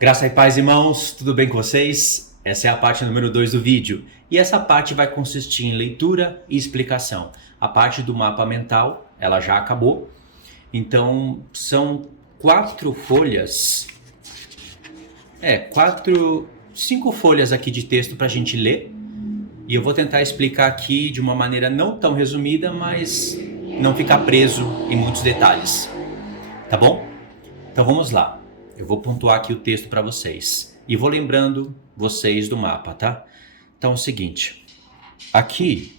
Graça e paz, irmãos, tudo bem com vocês? Essa é a parte número 2 do vídeo. E essa parte vai consistir em leitura e explicação. A parte do mapa mental, ela já acabou. Então, são 4 folhas. 5 folhas aqui de texto para a gente ler. E eu vou tentar explicar aqui de uma maneira não tão resumida, mas não ficar preso em muitos detalhes. Tá bom? Então vamos lá. Eu vou pontuar aqui o texto para vocês. E vou lembrando vocês do mapa, tá? Então é o seguinte. Aqui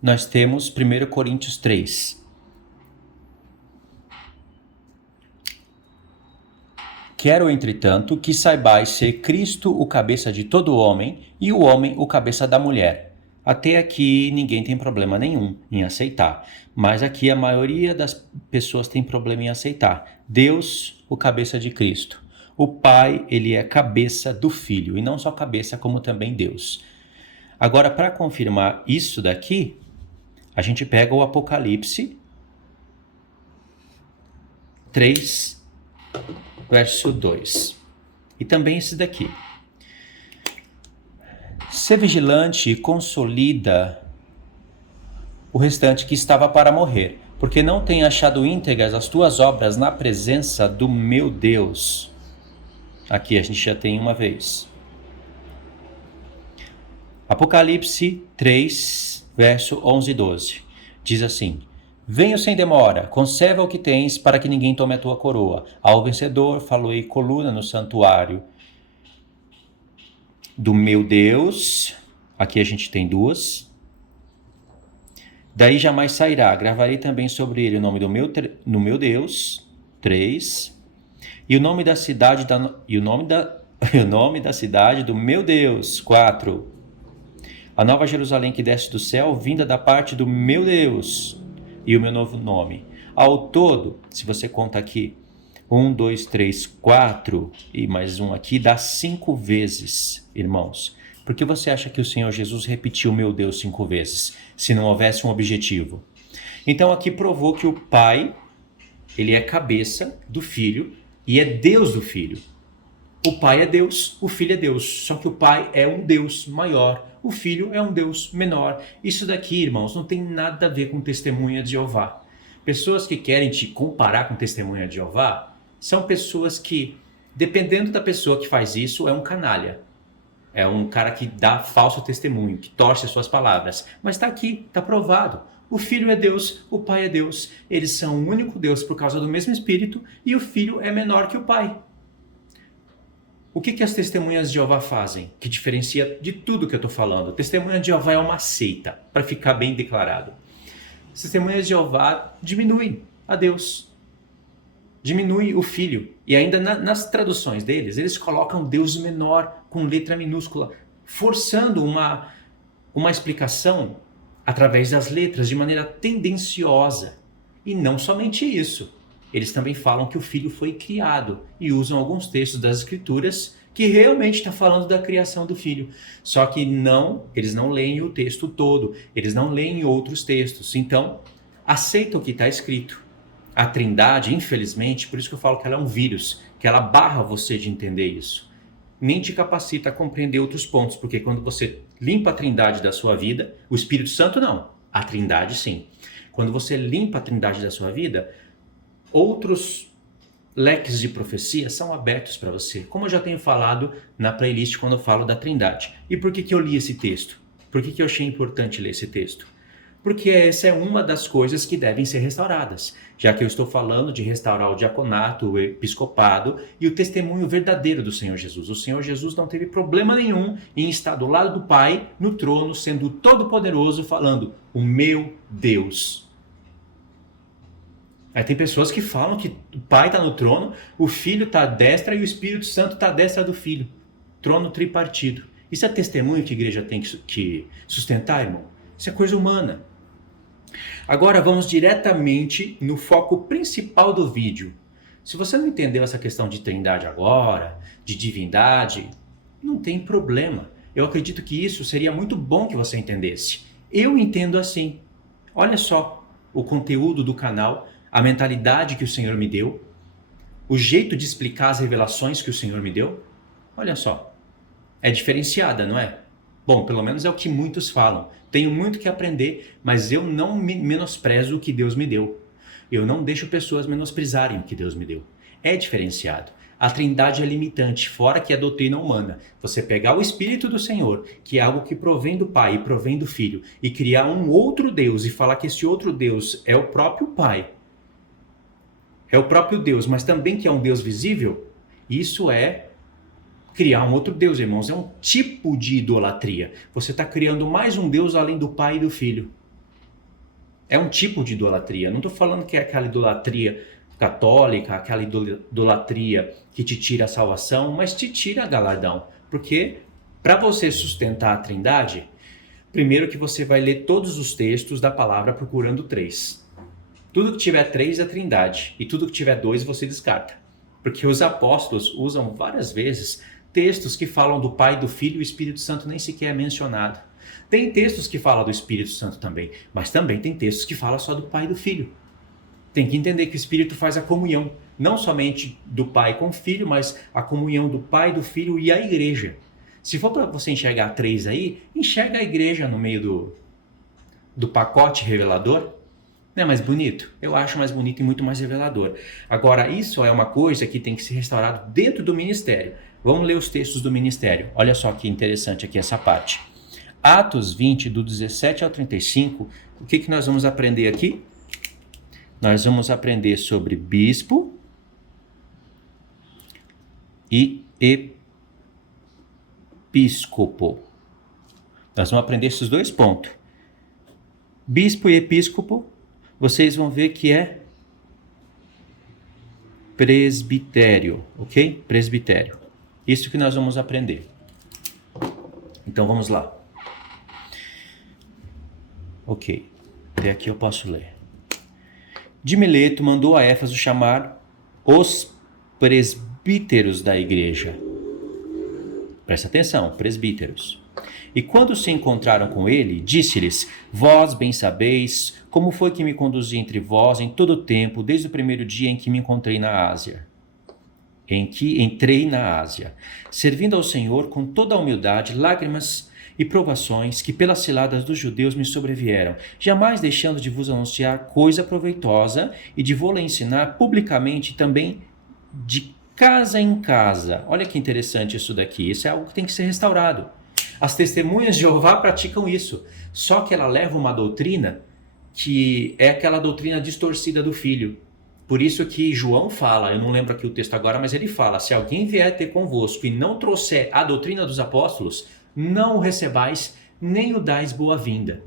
nós temos 1 Coríntios 3. Quero, entretanto, que saibais ser Cristo o cabeça de todo homem e o homem o cabeça da mulher. Até aqui ninguém tem problema nenhum em aceitar, mas aqui a maioria das pessoas tem problema em aceitar. Deus, o cabeça de Cristo. O Pai, ele é cabeça do Filho, e não só cabeça, como também Deus. Agora, para confirmar isso daqui, a gente pega o Apocalipse 3, verso 2. E também esse daqui. Ser vigilante e consolida o restante que estava para morrer, porque não tem achado íntegras as tuas obras na presença do meu Deus. Aqui a gente já tem uma vez. Apocalipse 3, verso 11 e 12. Diz assim: Venho sem demora, conserva o que tens, para que ninguém tome a tua coroa. Ao vencedor falou-ei coluna no santuário do meu Deus. Aqui a gente tem 2. Daí jamais sairá. Gravarei também sobre ele o nome do meu Deus. 3. E o nome da cidade o nome da cidade do meu Deus. 4. A nova Jerusalém que desce do céu, vinda da parte do meu Deus, e o meu novo nome. Ao todo, se você conta aqui, 1, 2, 3, 4 e mais um aqui, dá 5 vezes, irmãos. Por que você acha que o Senhor Jesus repetiu meu Deus 5 vezes, se não houvesse um objetivo? Então aqui provou que o Pai, ele é cabeça do Filho e é Deus do Filho. O Pai é Deus, o Filho é Deus, só que o Pai é um Deus maior, o Filho é um Deus menor. Isso daqui, irmãos, não tem nada a ver com testemunha de Jeová. Pessoas que querem te comparar com testemunha de Jeová são pessoas que, dependendo da pessoa que faz isso, é um canalha. É um cara que dá falso testemunho, que torce as suas palavras. Mas está aqui, está provado. O Filho é Deus, o Pai é Deus. Eles são um único Deus por causa do mesmo Espírito e o Filho é menor que o Pai. O que as testemunhas de Jeová fazem, que diferencia de tudo que eu estou falando? Testemunha de Jeová é uma seita, para ficar bem declarado. As testemunhas de Jeová diminuem a Deus, diminui o Filho. E ainda nas traduções deles, eles colocam Deus menor, com letra minúscula, forçando uma explicação através das letras, de maneira tendenciosa. E não somente isso. Eles também falam que o Filho foi criado e usam alguns textos das Escrituras que realmente está falando da criação do Filho. Só que eles não leem o texto todo, eles não leem outros textos. Então, aceitam o que está escrito. A Trindade, infelizmente, por isso que eu falo que ela é um vírus, que ela barra você de entender isso. Nem te capacita a compreender outros pontos, porque quando você limpa a Trindade da sua vida, o Espírito Santo não, a Trindade sim. Quando você limpa a Trindade da sua vida, outros leques de profecia são abertos para você, como eu já tenho falado na playlist quando eu falo da Trindade. E por que eu li esse texto? Por que eu achei importante ler esse texto? Porque essa é uma das coisas que devem ser restauradas, já que eu estou falando de restaurar o diaconato, o episcopado e o testemunho verdadeiro do Senhor Jesus. O Senhor Jesus não teve problema nenhum em estar do lado do Pai, no trono, sendo todo-poderoso, falando, o meu Deus. Aí tem pessoas que falam que o Pai está no trono, o Filho está à destra e o Espírito Santo está à destra do Filho. Trono tripartido. Isso é testemunho que a igreja tem que sustentar, irmão? Isso é coisa humana. Agora vamos diretamente no foco principal do vídeo. Se você não entendeu essa questão de trindade agora, de divindade, não tem problema. Eu acredito que isso seria muito bom que você entendesse. Eu entendo assim. Olha só o conteúdo do canal, a mentalidade que o Senhor me deu. o jeito de explicar as revelações que o Senhor me deu, olha só, é diferenciada, não é? Bom, pelo menos é o que muitos falam. Tenho muito que aprender, mas eu não menosprezo o que Deus me deu. Eu não deixo pessoas menosprezarem o que Deus me deu. É diferenciado. A Trindade é limitante, fora que é doutrina humana. Você pegar o Espírito do Senhor, que é algo que provém do Pai e provém do Filho, e criar um outro Deus e falar que esse outro Deus é o próprio Pai, é o próprio Deus, mas também que é um Deus visível, isso é criar um outro Deus, irmãos. É um tipo de idolatria. Você está criando mais um Deus além do Pai e do Filho. É um tipo de idolatria. Não estou falando que é aquela idolatria católica, aquela idolatria que te tira a salvação, mas te tira galardão. Porque para você sustentar a Trindade, primeiro que você vai ler todos os textos da palavra procurando 3. Tudo que tiver 3 é Trindade, e tudo que tiver 2 você descarta. Porque os apóstolos usam várias vezes textos que falam do Pai, do Filho e o Espírito Santo nem sequer é mencionado. Tem textos que falam do Espírito Santo também, mas também tem textos que falam só do Pai e do Filho. Tem que entender que o Espírito faz a comunhão, não somente do Pai com o Filho, mas a comunhão do Pai, do Filho e a igreja. Se for para você enxergar 3 aí, enxerga a igreja no meio do pacote revelador. Não é mais bonito? Eu acho mais bonito e muito mais revelador. Agora, isso é uma coisa que tem que ser restaurado dentro do ministério. Vamos ler os textos do ministério. Olha só que interessante aqui essa parte. Atos 20, do 17 ao 35, o que nós vamos aprender aqui? Nós vamos aprender sobre bispo e episcopo. Nós vamos aprender esses 2 pontos. Bispo e episcopo, vocês vão ver que é presbitério, ok? Presbitério. Isso que nós vamos aprender. Então vamos lá. Ok, até aqui eu posso ler. De Mileto mandou a Éfeso chamar os presbíteros da igreja. Presta atenção, presbíteros. E quando se encontraram com ele, disse-lhes: Vós bem sabeis como foi que me conduzi entre vós em todo o tempo, desde o primeiro dia em que me encontrei na Ásia. Em que entrei na Ásia, servindo ao Senhor com toda a humildade, lágrimas e provações que pelas ciladas dos judeus me sobrevieram, jamais deixando de vos anunciar coisa proveitosa e de vô-la ensinar publicamente também de casa em casa. Olha que interessante isso daqui, isso é algo que tem que ser restaurado. As testemunhas de Jeová praticam isso, só que ela leva uma doutrina que é aquela doutrina distorcida do filho. Por isso que João fala, eu não lembro aqui o texto agora, mas ele fala: se alguém vier ter convosco e não trouxer a doutrina dos apóstolos, não o recebais, nem o dais boa-vinda.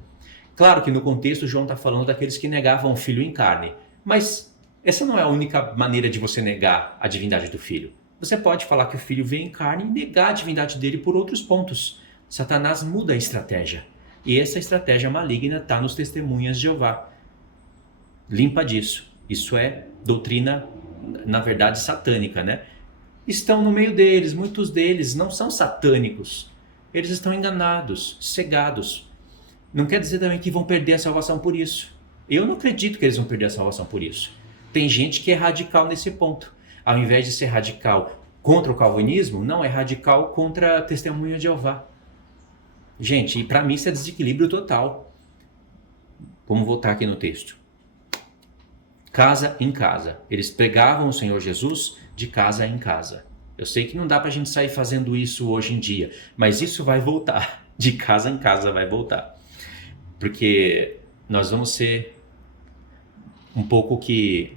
Claro que no contexto João está falando daqueles que negavam o filho em carne, mas essa não é a única maneira de você negar a divindade do filho. Você pode falar que o filho veio em carne e negar a divindade dele por outros pontos. Satanás muda a estratégia. E essa estratégia maligna está nos testemunhas de Jeová. Limpa disso. Isso é doutrina, na verdade, satânica, né? Estão no meio deles, muitos deles não são satânicos. Eles estão enganados, cegados. Não quer dizer também que vão perder a salvação por isso. Eu não acredito que eles vão perder a salvação por isso. Tem gente que é radical nesse ponto. Ao invés de ser radical contra o calvinismo, não, é radical contra a testemunha de Jeová. Gente, e para mim isso é desequilíbrio total. Vamos voltar aqui no texto. Casa em casa. Eles pregavam o Senhor Jesus de casa em casa. Eu sei que não dá para a gente sair fazendo isso hoje em dia, mas isso vai voltar. De casa em casa vai voltar. Porque nós vamos ser um pouco que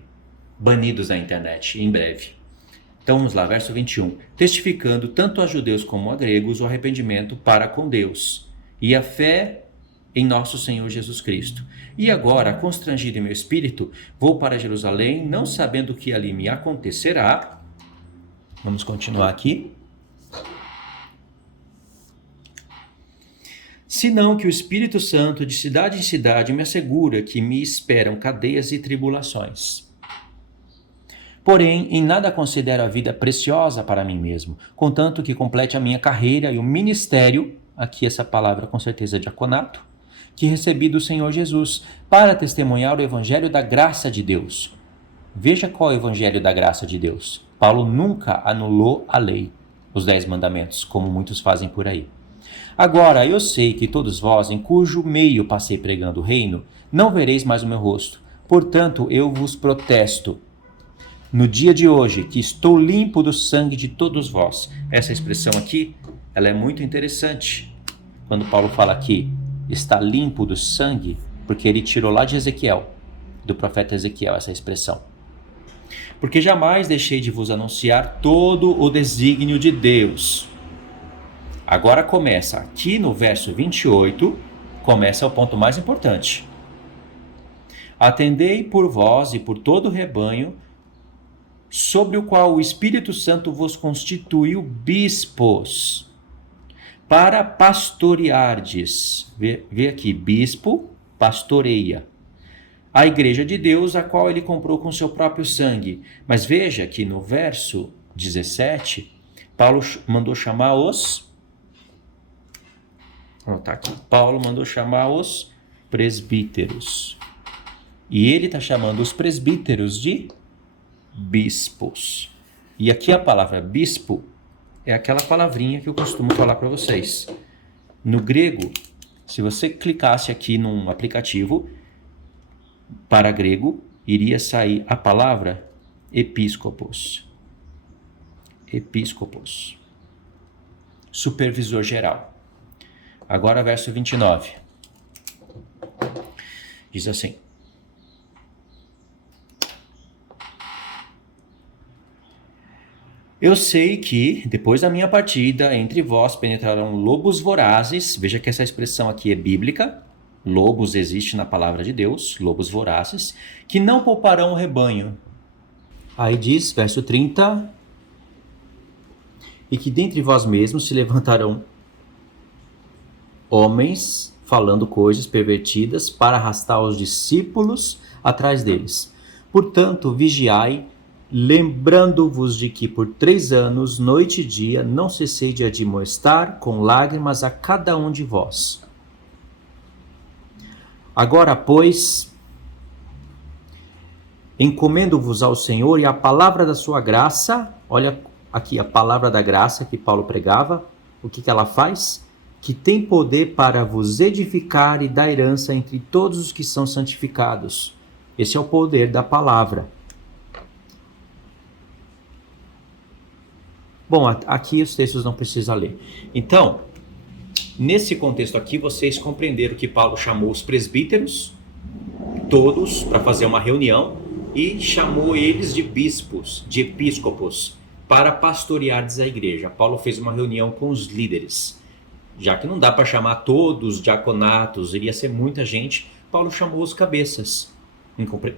banidos da internet em breve. Então vamos lá, verso 21. Testificando tanto a judeus como a gregos o arrependimento para com Deus e a fé em nosso Senhor Jesus Cristo. E agora, constrangido em meu espírito, vou para Jerusalém, não sabendo o que ali me acontecerá. Vamos continuar aqui. Senão que o Espírito Santo, de cidade em cidade, me assegura que me esperam cadeias e tribulações. Porém, em nada considero a vida preciosa para mim mesmo, contanto que complete a minha carreira e o ministério, aqui essa palavra com certeza é diaconato, que recebi do Senhor Jesus, para testemunhar o evangelho da graça de Deus. Veja qual é o evangelho da graça de Deus. Paulo nunca anulou a lei, os 10 mandamentos, como muitos fazem por aí. Agora, eu sei que todos vós, em cujo meio passei pregando o reino, não vereis mais o meu rosto. Portanto, eu vos protesto, no dia de hoje, que estou limpo do sangue de todos vós. Essa expressão aqui, ela é muito interessante. Quando Paulo fala aqui, está limpo do sangue, porque ele tirou lá de Ezequiel, do profeta Ezequiel, essa expressão. Porque jamais deixei de vos anunciar todo o desígnio de Deus. Agora começa, aqui no verso 28, começa o ponto mais importante. Atendei por vós e por todo o rebanho, sobre o qual o Espírito Santo vos constituiu bispos, para pastoreardes. Vê aqui, bispo, pastoreia. A igreja de Deus, a qual ele comprou com seu próprio sangue. Mas veja que no verso 17, Paulo mandou chamar os... Tá aqui. Paulo mandou chamar os presbíteros. E ele está chamando os presbíteros de bispos. E aqui a palavra bispo é aquela palavrinha que eu costumo falar para vocês. No grego, se você clicasse aqui num aplicativo para grego, iria sair a palavra episcopos. Episcopos. Supervisor geral. Agora verso 29. Diz assim: eu sei que, depois da minha partida, entre vós penetrarão lobos vorazes. Veja que essa expressão aqui é bíblica. Lobos existe na palavra de Deus, lobos vorazes, que não pouparão o rebanho. Aí diz, verso 30, e que dentre vós mesmos se levantarão homens falando coisas pervertidas para arrastar os discípulos atrás deles. Portanto, vigiai, lembrando-vos de que por 3 anos, noite e dia, não cessei de admoestar com lágrimas a cada um de vós. Agora, pois, encomendo-vos ao Senhor e à palavra da sua graça. Olha aqui a palavra da graça que Paulo pregava. O que ela faz? Que tem poder para vos edificar e dar herança entre todos os que são santificados. Esse é o poder da palavra. Bom, aqui os textos não precisam ler. Então, nesse contexto aqui, vocês compreenderam que Paulo chamou os presbíteros, todos, para fazer uma reunião, e chamou eles de bispos, de episcopos, para pastoreardes a igreja. Paulo fez uma reunião com os líderes. Já que não dá para chamar todos os diaconatos, iria ser muita gente, Paulo chamou os cabeças.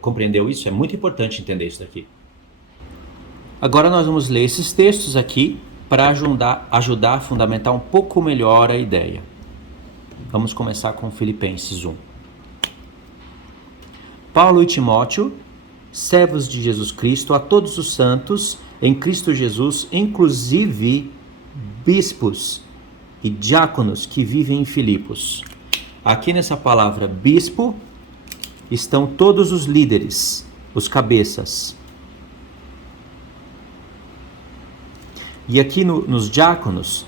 Compreendeu isso? É muito importante entender isso daqui. Agora nós vamos ler esses textos aqui para ajudar a fundamentar um pouco melhor a ideia. Vamos começar com Filipenses 1. Paulo e Timóteo, servos de Jesus Cristo, a todos os santos em Cristo Jesus, inclusive bispos e diáconos que vivem em Filipos. Aqui nessa palavra bispo estão todos os líderes, os cabeças. E aqui nos diáconos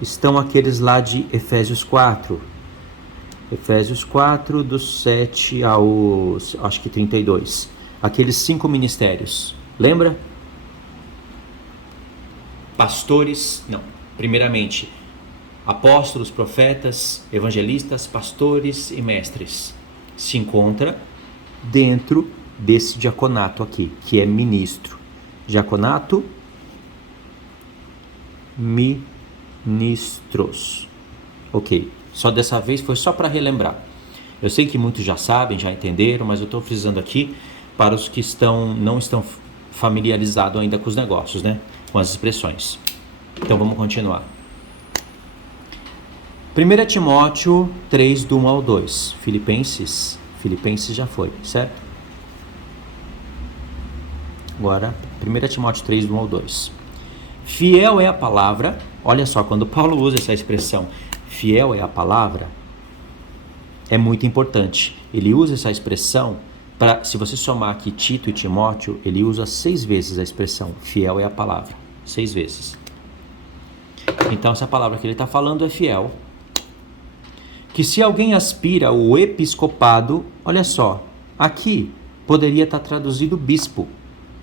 estão aqueles lá de Efésios 4. Efésios 4, dos 7 aos, acho que 32. Aqueles 5 ministérios. Lembra? Pastores, não. Primeiramente, apóstolos, profetas, evangelistas, pastores e mestres. Se encontra dentro desse diaconato aqui, que é ministro. Diaconato, ministros. Ok, só dessa vez foi só para relembrar. Eu sei que muitos já sabem, já entenderam, mas eu estou frisando aqui para os que não estão familiarizados ainda com os negócios, né? Com as expressões. Então vamos continuar. 1 Timóteo 3, do 1 ao 2. Filipenses já foi, certo? Agora, 1 Timóteo 3, do 1 ao 2. Fiel é a palavra. Olha só, quando Paulo usa essa expressão, fiel é a palavra, é muito importante. Ele usa essa expressão Se você somar aqui Tito e Timóteo, ele usa 6 vezes a expressão fiel é a palavra. 6 vezes. Então essa palavra que ele está falando é fiel. Que se alguém aspira ao episcopado, olha só, aqui poderia estar traduzido bispo,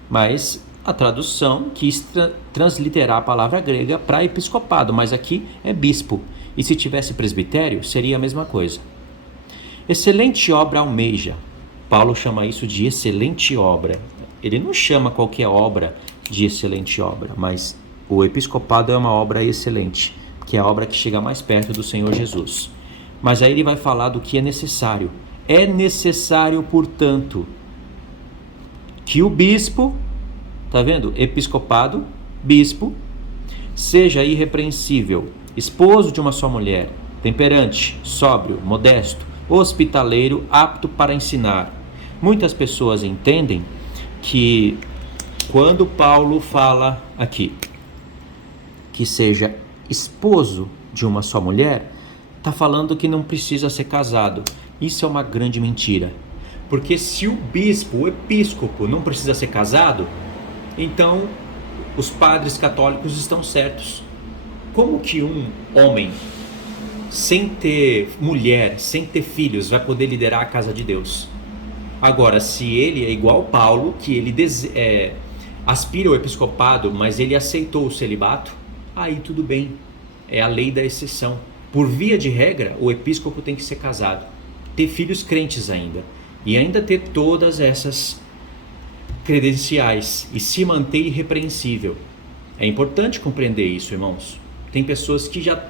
mas a tradução quis transliterar a palavra grega para episcopado, mas aqui é bispo. E se tivesse presbitério, seria a mesma coisa. Excelente obra almeja. Paulo chama isso de excelente obra. Ele não chama qualquer obra de excelente obra, mas o episcopado é uma obra excelente, que é a obra que chega mais perto do Senhor Jesus. Mas aí ele vai falar do que é necessário. É necessário, portanto, que o bispo, tá vendo? Episcopado, bispo, seja irrepreensível, esposo de uma só mulher, temperante, sóbrio, modesto, hospitaleiro, apto para ensinar. Muitas pessoas entendem que quando Paulo fala aqui que seja esposo de uma só mulher, está falando que não precisa ser casado. Isso é uma grande mentira. Porque se o bispo, o episcopo, não precisa ser casado, então os padres católicos estão certos. Como que um homem, sem ter mulher, sem ter filhos, vai poder liderar a casa de Deus? Agora, se ele é igual Paulo, que ele aspira ao episcopado, mas ele aceitou o celibato, aí tudo bem. É a lei da exceção. Por via de regra, o episcopo tem que ser casado, ter filhos crentes ainda, e ainda ter todas essas credenciais e se manter irrepreensível. É importante compreender isso, irmãos. Tem pessoas que já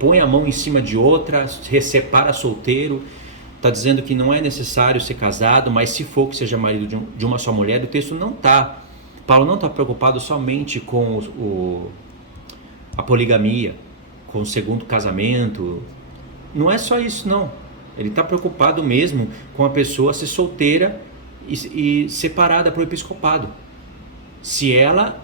põem a mão em cima de outra, separa solteiro, está dizendo que não é necessário ser casado, mas se for que seja marido de uma só mulher, o texto não está. Paulo não está preocupado somente com a poligamia, com o segundo casamento. Não é só isso, não. Ele está preocupado mesmo com a pessoa ser solteira e separada para o episcopado. Se ela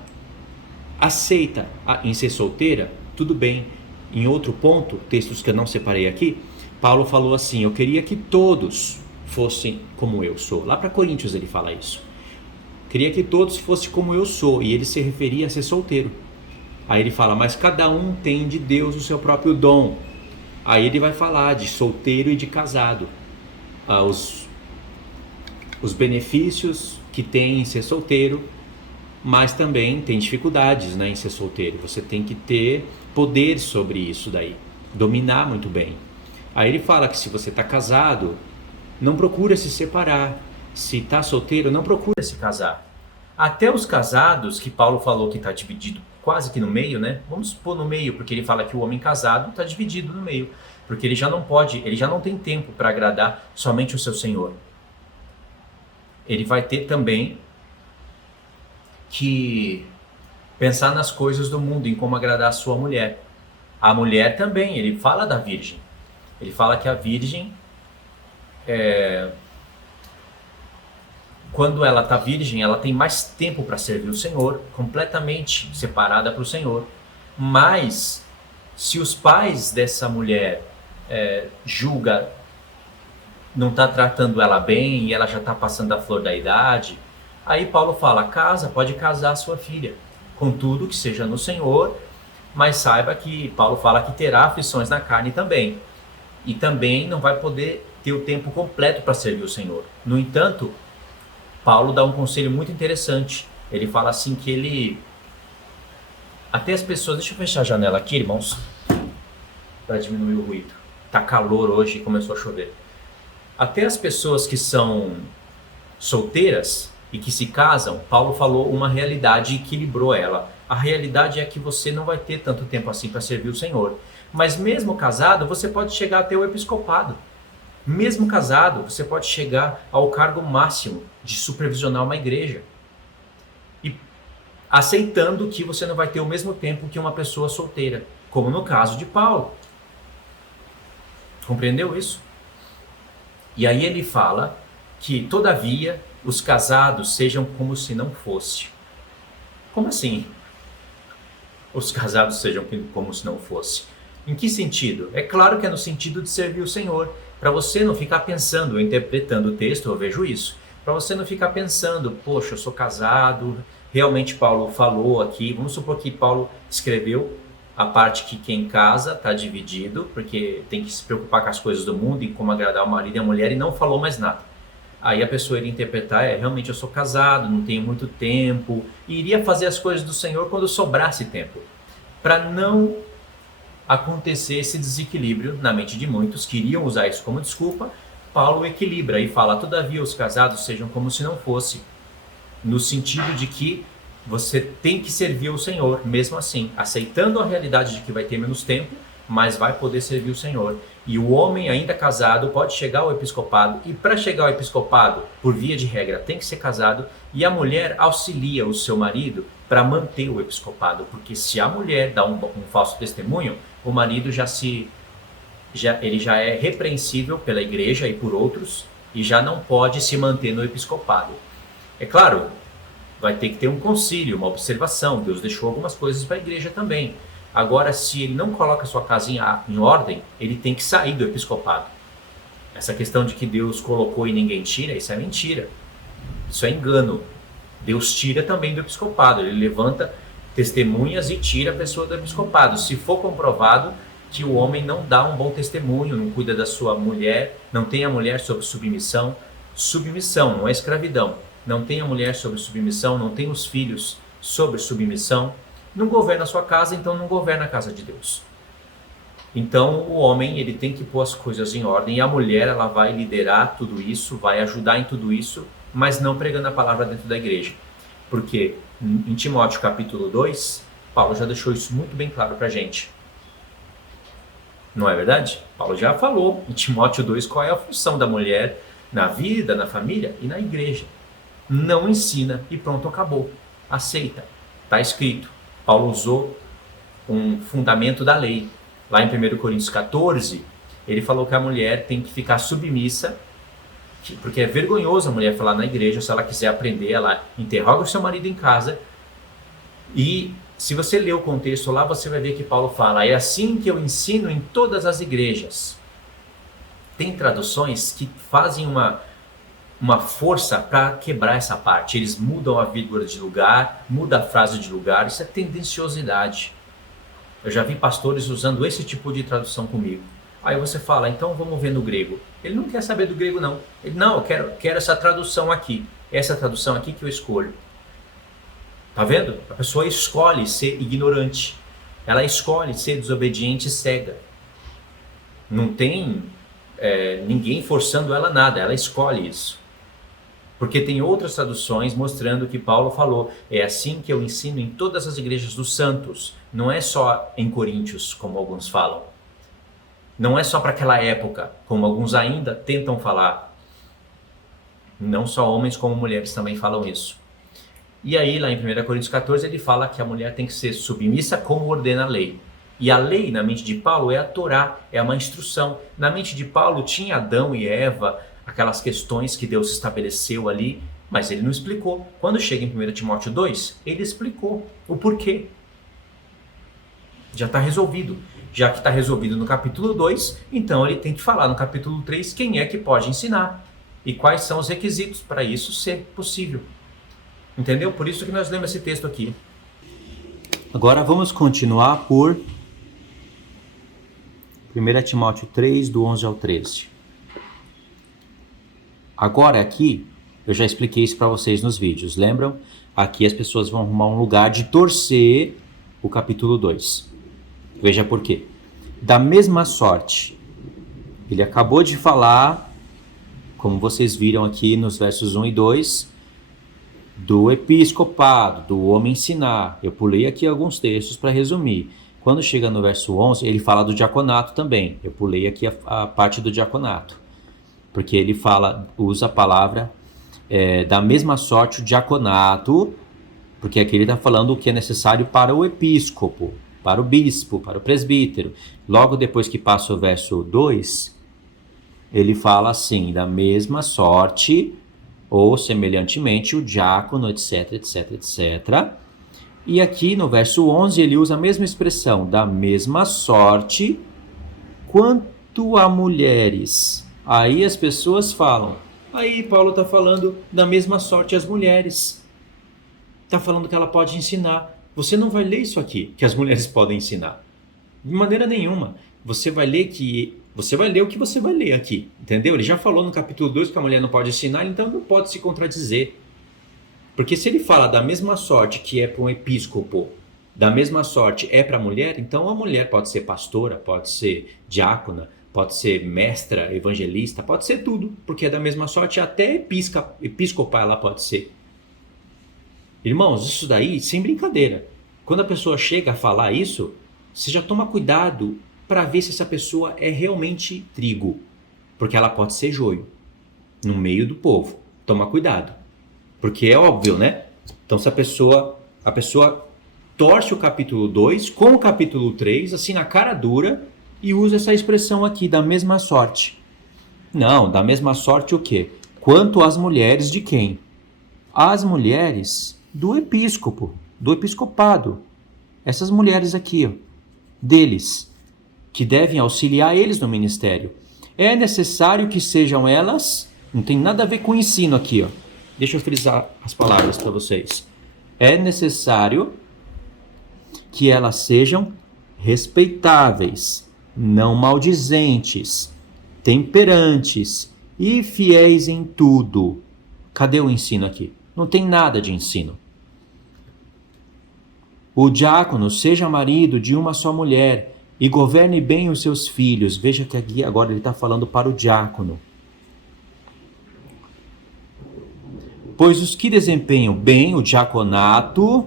aceita em ser solteira, tudo bem. Em outro ponto, textos que eu não separei aqui, Paulo falou assim: eu queria que todos fossem como eu sou. Lá para Coríntios ele fala isso. Queria que todos fossem como eu sou. E ele se referia a ser solteiro. Aí ele fala, mas cada um tem de Deus o seu próprio dom. Aí ele vai falar de solteiro e de casado. Os benefícios que tem em ser solteiro, mas também tem dificuldades, né, em ser solteiro. Você tem que ter poder sobre isso daí, dominar muito bem. Aí ele fala que se você está casado, não procura se separar. Se está solteiro, não procura se casar. Até os casados, que Paulo falou que está dividido quase que no meio, né? Vamos pôr no meio, porque ele fala que o homem casado está dividido no meio. Porque ele já não pode, ele já não tem tempo para agradar somente o seu Senhor. Ele vai ter também que pensar nas coisas do mundo, em como agradar a sua mulher. A mulher também, ele fala da virgem. Ele fala que a virgem, quando ela está virgem, ela tem mais tempo para servir o Senhor, completamente separada para o Senhor. Mas, se os pais dessa mulher julgam, não está tratando ela bem, e ela já está passando a flor da idade, aí Paulo fala, pode casar a sua filha, contudo que seja no Senhor, mas saiba que Paulo fala que terá aflições na carne também. E também não vai poder ter o tempo completo para servir o Senhor. No entanto, Paulo dá um conselho muito interessante. Ele fala assim que até as pessoas... Deixa eu fechar a janela aqui, irmãos, para diminuir o ruído. Tá calor hoje e começou a chover. Até as pessoas que são solteiras e que se casam, Paulo falou uma realidade e equilibrou ela. A realidade é que você não vai ter tanto tempo assim para servir o Senhor. Mas mesmo casado, você pode chegar até o episcopado. Mesmo casado, você pode chegar ao cargo máximo de supervisionar uma igreja. E aceitando que você não vai ter o mesmo tempo que uma pessoa solteira, como no caso de Paulo. Compreendeu isso? E aí ele fala que, todavia, os casados sejam como se não fosse. Como assim? Os casados sejam como se não fosse. Em que sentido? É claro que é no sentido de servir o Senhor. Para você não ficar pensando ou interpretando o texto, eu vejo isso. para você não ficar pensando, poxa, eu sou casado, realmente Paulo falou aqui, vamos supor que Paulo escreveu a parte que quem casa está dividido, porque tem que se preocupar com as coisas do mundo e como agradar o marido e a mulher, e não falou mais nada. Aí a pessoa iria interpretar, realmente eu sou casado, não tenho muito tempo, e iria fazer as coisas do Senhor quando sobrasse tempo, para não acontecer esse desequilíbrio na mente de muitos que iriam usar isso como desculpa. Paulo equilibra e fala, todavia os casados sejam como se não fosse, no sentido de que você tem que servir ao Senhor, mesmo assim, aceitando a realidade de que vai ter menos tempo, mas vai poder servir o Senhor. E o homem ainda casado pode chegar ao episcopado, e para chegar ao episcopado, por via de regra, tem que ser casado, e a mulher auxilia o seu marido para manter o episcopado, porque se a mulher dá um falso testemunho, o marido ele já é repreensível pela igreja e por outros, e já não pode se manter no episcopado. É claro, vai ter que ter um concílio, uma observação. Deus deixou algumas coisas para a igreja também. Agora, se ele não coloca a sua casa em ordem, ele tem que sair do episcopado. Essa questão de que Deus colocou e ninguém tira, isso é mentira. Isso é engano. Deus tira também do episcopado. Ele levanta testemunhas e tira a pessoa do episcopado. Se for comprovado que o homem não dá um bom testemunho, não cuida da sua mulher, não tem a mulher sob submissão. Submissão, não é escravidão. Não tem a mulher sob submissão, não tem os filhos sob submissão, não governa a sua casa, então não governa a casa de Deus. Então o homem ele tem que pôr as coisas em ordem, e a mulher ela vai liderar tudo isso, vai ajudar em tudo isso, mas não pregando a palavra dentro da igreja. Porque em Timóteo capítulo 2, Paulo já deixou isso muito bem claro para a gente. Não é verdade? Paulo já falou em Timóteo 2 qual é a função da mulher na vida, na família e na igreja. Não ensina e pronto, acabou. Aceita. Está escrito. Paulo usou um fundamento da lei. Lá em 1 Coríntios 14, ele falou que a mulher tem que ficar submissa, porque é vergonhoso a mulher falar na igreja. Se ela quiser aprender, ela interroga o seu marido em casa. E se você ler o contexto lá, você vai ver que Paulo fala, é assim que eu ensino em todas as igrejas. Tem traduções que fazem uma força para quebrar essa parte. Eles mudam a vírgula de lugar, muda a frase de lugar. Isso é tendenciosidade. Eu já vi pastores usando esse tipo de tradução comigo. Aí você fala, então vamos ver no grego. Ele não quer saber do grego, não. Ele, não, eu quero essa tradução aqui. Essa tradução aqui que eu escolho. Tá vendo? A pessoa escolhe ser ignorante. Ela escolhe ser desobediente e cega. Não tem ninguém forçando ela nada. Ela escolhe isso. Porque tem outras traduções mostrando que Paulo falou, é assim que eu ensino em todas as igrejas dos santos. Não é só em Coríntios, como alguns falam. Não é só para aquela época, como alguns ainda tentam falar. Não só homens como mulheres também falam isso. E aí, lá em 1 Coríntios 14, ele fala que a mulher tem que ser submissa como ordena a lei. E a lei, na mente de Paulo, é a Torá, é uma instrução. Na mente de Paulo tinha Adão e Eva, aquelas questões que Deus estabeleceu ali, mas ele não explicou. Quando chega em 1 Timóteo 2, ele explicou o porquê. Já está resolvido. Já que está resolvido no capítulo 2, então ele tem que falar no capítulo 3 quem é que pode ensinar e quais são os requisitos para isso ser possível. Entendeu? Por isso que nós lemos esse texto aqui. Agora vamos continuar por 1 Timóteo 3, do 11 ao 13. Agora aqui, eu já expliquei isso para vocês nos vídeos, lembram? Aqui as pessoas vão arrumar um lugar de torcer o capítulo 2. Veja por quê. Da mesma sorte, ele acabou de falar, como vocês viram aqui nos versos 1 e 2, do episcopado, do homem ensinar. Eu pulei aqui alguns textos para resumir. Quando chega no verso 11, ele fala do diaconato também. Eu pulei aqui a parte do diaconato. Porque ele usa a palavra da mesma sorte o diaconato, porque aqui ele está falando o que é necessário para o episcopo, para o bispo, para o presbítero. Logo depois que passa o verso 2, ele fala assim, da mesma sorte, ou semelhantemente o diácono, etc, etc, etc. E aqui no verso 11 ele usa a mesma expressão, da mesma sorte quanto a mulheres. Aí as pessoas falam, Aí Paulo está falando da mesma sorte às mulheres. Está falando que ela pode ensinar. Você não vai ler isso aqui, que as mulheres podem ensinar. De maneira nenhuma. Você vai ler o que você vai ler aqui, entendeu? Ele já falou no capítulo 2 que a mulher não pode ensinar, então não pode se contradizer. Porque se ele fala da mesma sorte que é para um episcopo, da mesma sorte é para a mulher, então a mulher pode ser pastora, pode ser diácona, pode ser mestra, evangelista, pode ser tudo, porque é da mesma sorte, até episcopal ela pode ser. Irmãos, isso daí, sem brincadeira. Quando a pessoa chega a falar isso, você já toma cuidado para ver se essa pessoa é realmente trigo, porque ela pode ser joio no meio do povo. Toma cuidado, porque é óbvio, né? Então, se a pessoa torce o capítulo 2 com o capítulo 3, assim na cara dura, e usa essa expressão aqui, da mesma sorte. Não, da mesma sorte o quê? Quanto às mulheres de quem? As mulheres do episcopo, do episcopado. Essas mulheres aqui, ó, deles, que devem auxiliar eles no ministério. É necessário que sejam elas, não tem nada a ver com ensino aqui, ó. Deixa eu frisar as palavras para vocês. É necessário que elas sejam respeitáveis, não maldizentes, temperantes e fiéis em tudo. Cadê o ensino aqui? Não tem nada de ensino. O diácono seja marido de uma só mulher e governe bem os seus filhos. Veja que aqui agora ele está falando para o diácono. Pois os que desempenham bem o diaconato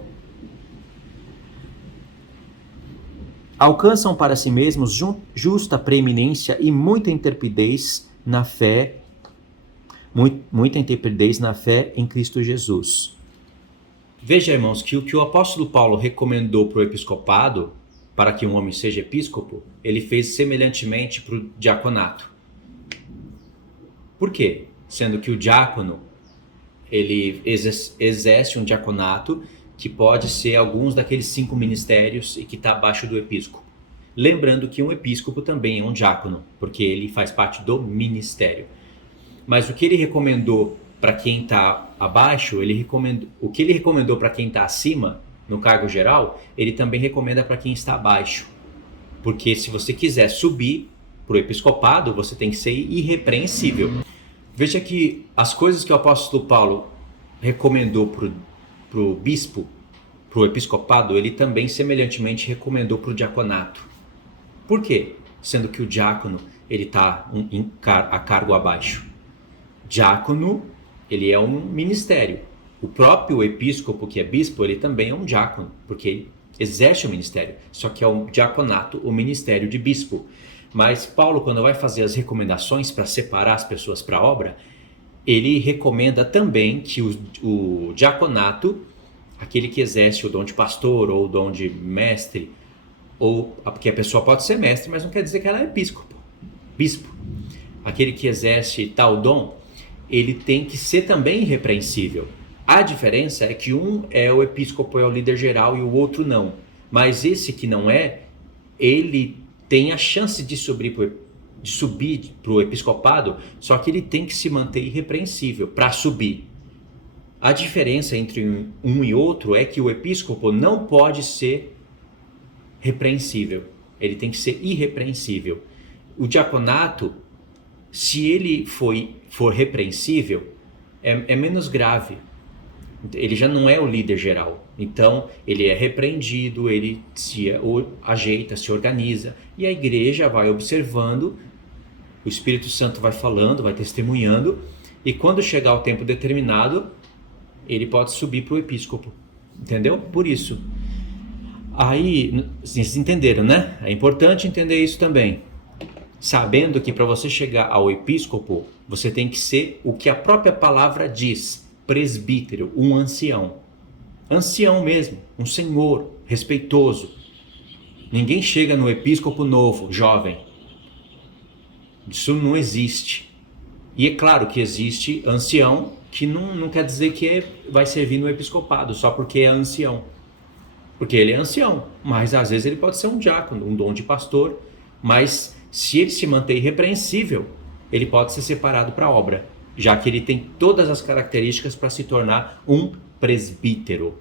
alcançam para si mesmos justa preeminência e muita intrepidez na fé, muita intrepidez na fé em Cristo Jesus. Veja, irmãos, que o que o apóstolo Paulo recomendou para o episcopado, para que um homem seja episcopo, ele fez semelhantemente para o diaconato. Por quê? Sendo que o diácono, ele exerce um diaconato que pode ser alguns daqueles 5 ministérios e que está abaixo do episcopo. Lembrando que um episcopo também é um diácono, porque ele faz parte do ministério. Mas o que ele recomendou para quem está abaixo, o que ele recomendou para quem está acima, no cargo geral, ele também recomenda para quem está abaixo. Porque se você quiser subir para o episcopado, você tem que ser irrepreensível. Veja que as coisas que o apóstolo Paulo recomendou para o bispo, para o episcopado, ele também semelhantemente recomendou para o diaconato. Por quê? Sendo que o diácono ele está a cargo abaixo. Diácono, ele é um ministério. O próprio episcopo, que é bispo, ele também é um diácono, porque ele exerce o ministério. Só que é o diaconato, o ministério de bispo. Mas Paulo, quando vai fazer as recomendações para separar as pessoas para a obra, ele recomenda também que o diaconato, aquele que exerce o dom de pastor ou o dom de mestre, ou porque a pessoa pode ser mestre, mas não quer dizer que ela é bispo. Aquele que exerce tal dom, ele tem que ser também irrepreensível. A diferença é que um é o episcopo, é o líder geral, e o outro não. Mas esse que não é, ele tem a chance de subir para o episcopado, só que ele tem que se manter irrepreensível para subir. A diferença entre um e outro é que o episcopo não pode ser repreensível, ele tem que ser irrepreensível. O diaconato, se ele for repreensível, é menos grave. Ele já não é o líder geral. Então, ele é repreendido, ele se ajeita, se organiza, e a igreja vai observando, o Espírito Santo vai falando, vai testemunhando, e quando chegar o tempo determinado, ele pode subir para o episcopo. Entendeu? Por isso. Aí, vocês entenderam, né? É importante entender isso também. Sabendo que para você chegar ao episcopo, você tem que ser o que a própria palavra diz, presbítero, um ancião. Ancião mesmo, um senhor respeitoso. Ninguém chega no episcopo novo, jovem. Isso não existe. E é claro que existe ancião que não quer dizer que vai servir no episcopado só porque é ancião. Porque ele é ancião, mas às vezes ele pode ser um diácono, um dom de pastor, mas se ele se manter irrepreensível, ele pode ser separado para a obra. já que ele tem todas as características para se tornar um presbítero.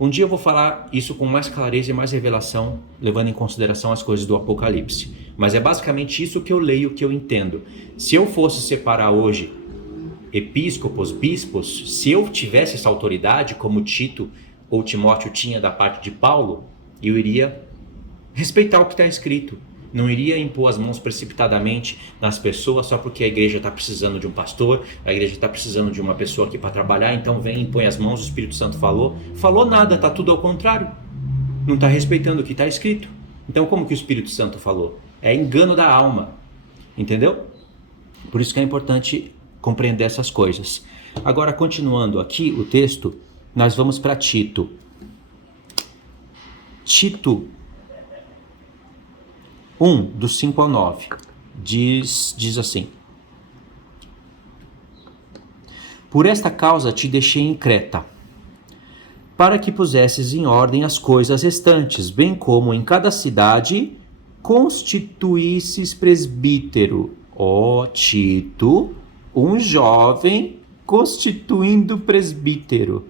Um dia eu vou falar isso com mais clareza e mais revelação, levando em consideração as coisas do Apocalipse. Mas é basicamente isso que eu leio, que eu entendo. Se eu fosse separar hoje episcopos, bispos, se eu tivesse essa autoridade, como Tito ou Timóteo tinha da parte de Paulo, eu iria respeitar o que está escrito. Não iria impor as mãos precipitadamente nas pessoas só porque a igreja está precisando de um pastor, a igreja está precisando de uma pessoa aqui para trabalhar, então vem e impõe as mãos, o Espírito Santo falou. Falou nada, está tudo ao contrário. Não está respeitando o que está escrito. Então como que o Espírito Santo falou? É engano da alma, entendeu? Por isso que é importante compreender essas coisas. Agora, continuando aqui o texto, nós vamos para Tito. Tito 1, do 5 ao 9, diz assim: Por esta causa te deixei em Creta, para que pusesses em ordem as coisas restantes, bem como em cada cidade constituísses presbítero. Ó Tito, um jovem constituindo presbítero.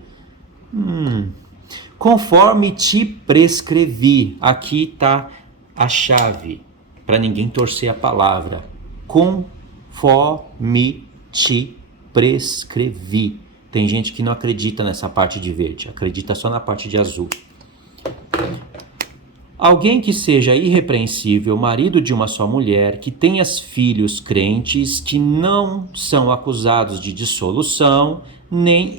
Conforme te prescrevi. Aqui está a chave, para ninguém torcer a palavra. Conforme te prescrevi. Tem gente que não acredita nessa parte de verde, acredita só na parte de azul. Alguém que seja irrepreensível, marido de uma só mulher, que tenha filhos crentes, que não são acusados de dissolução, nem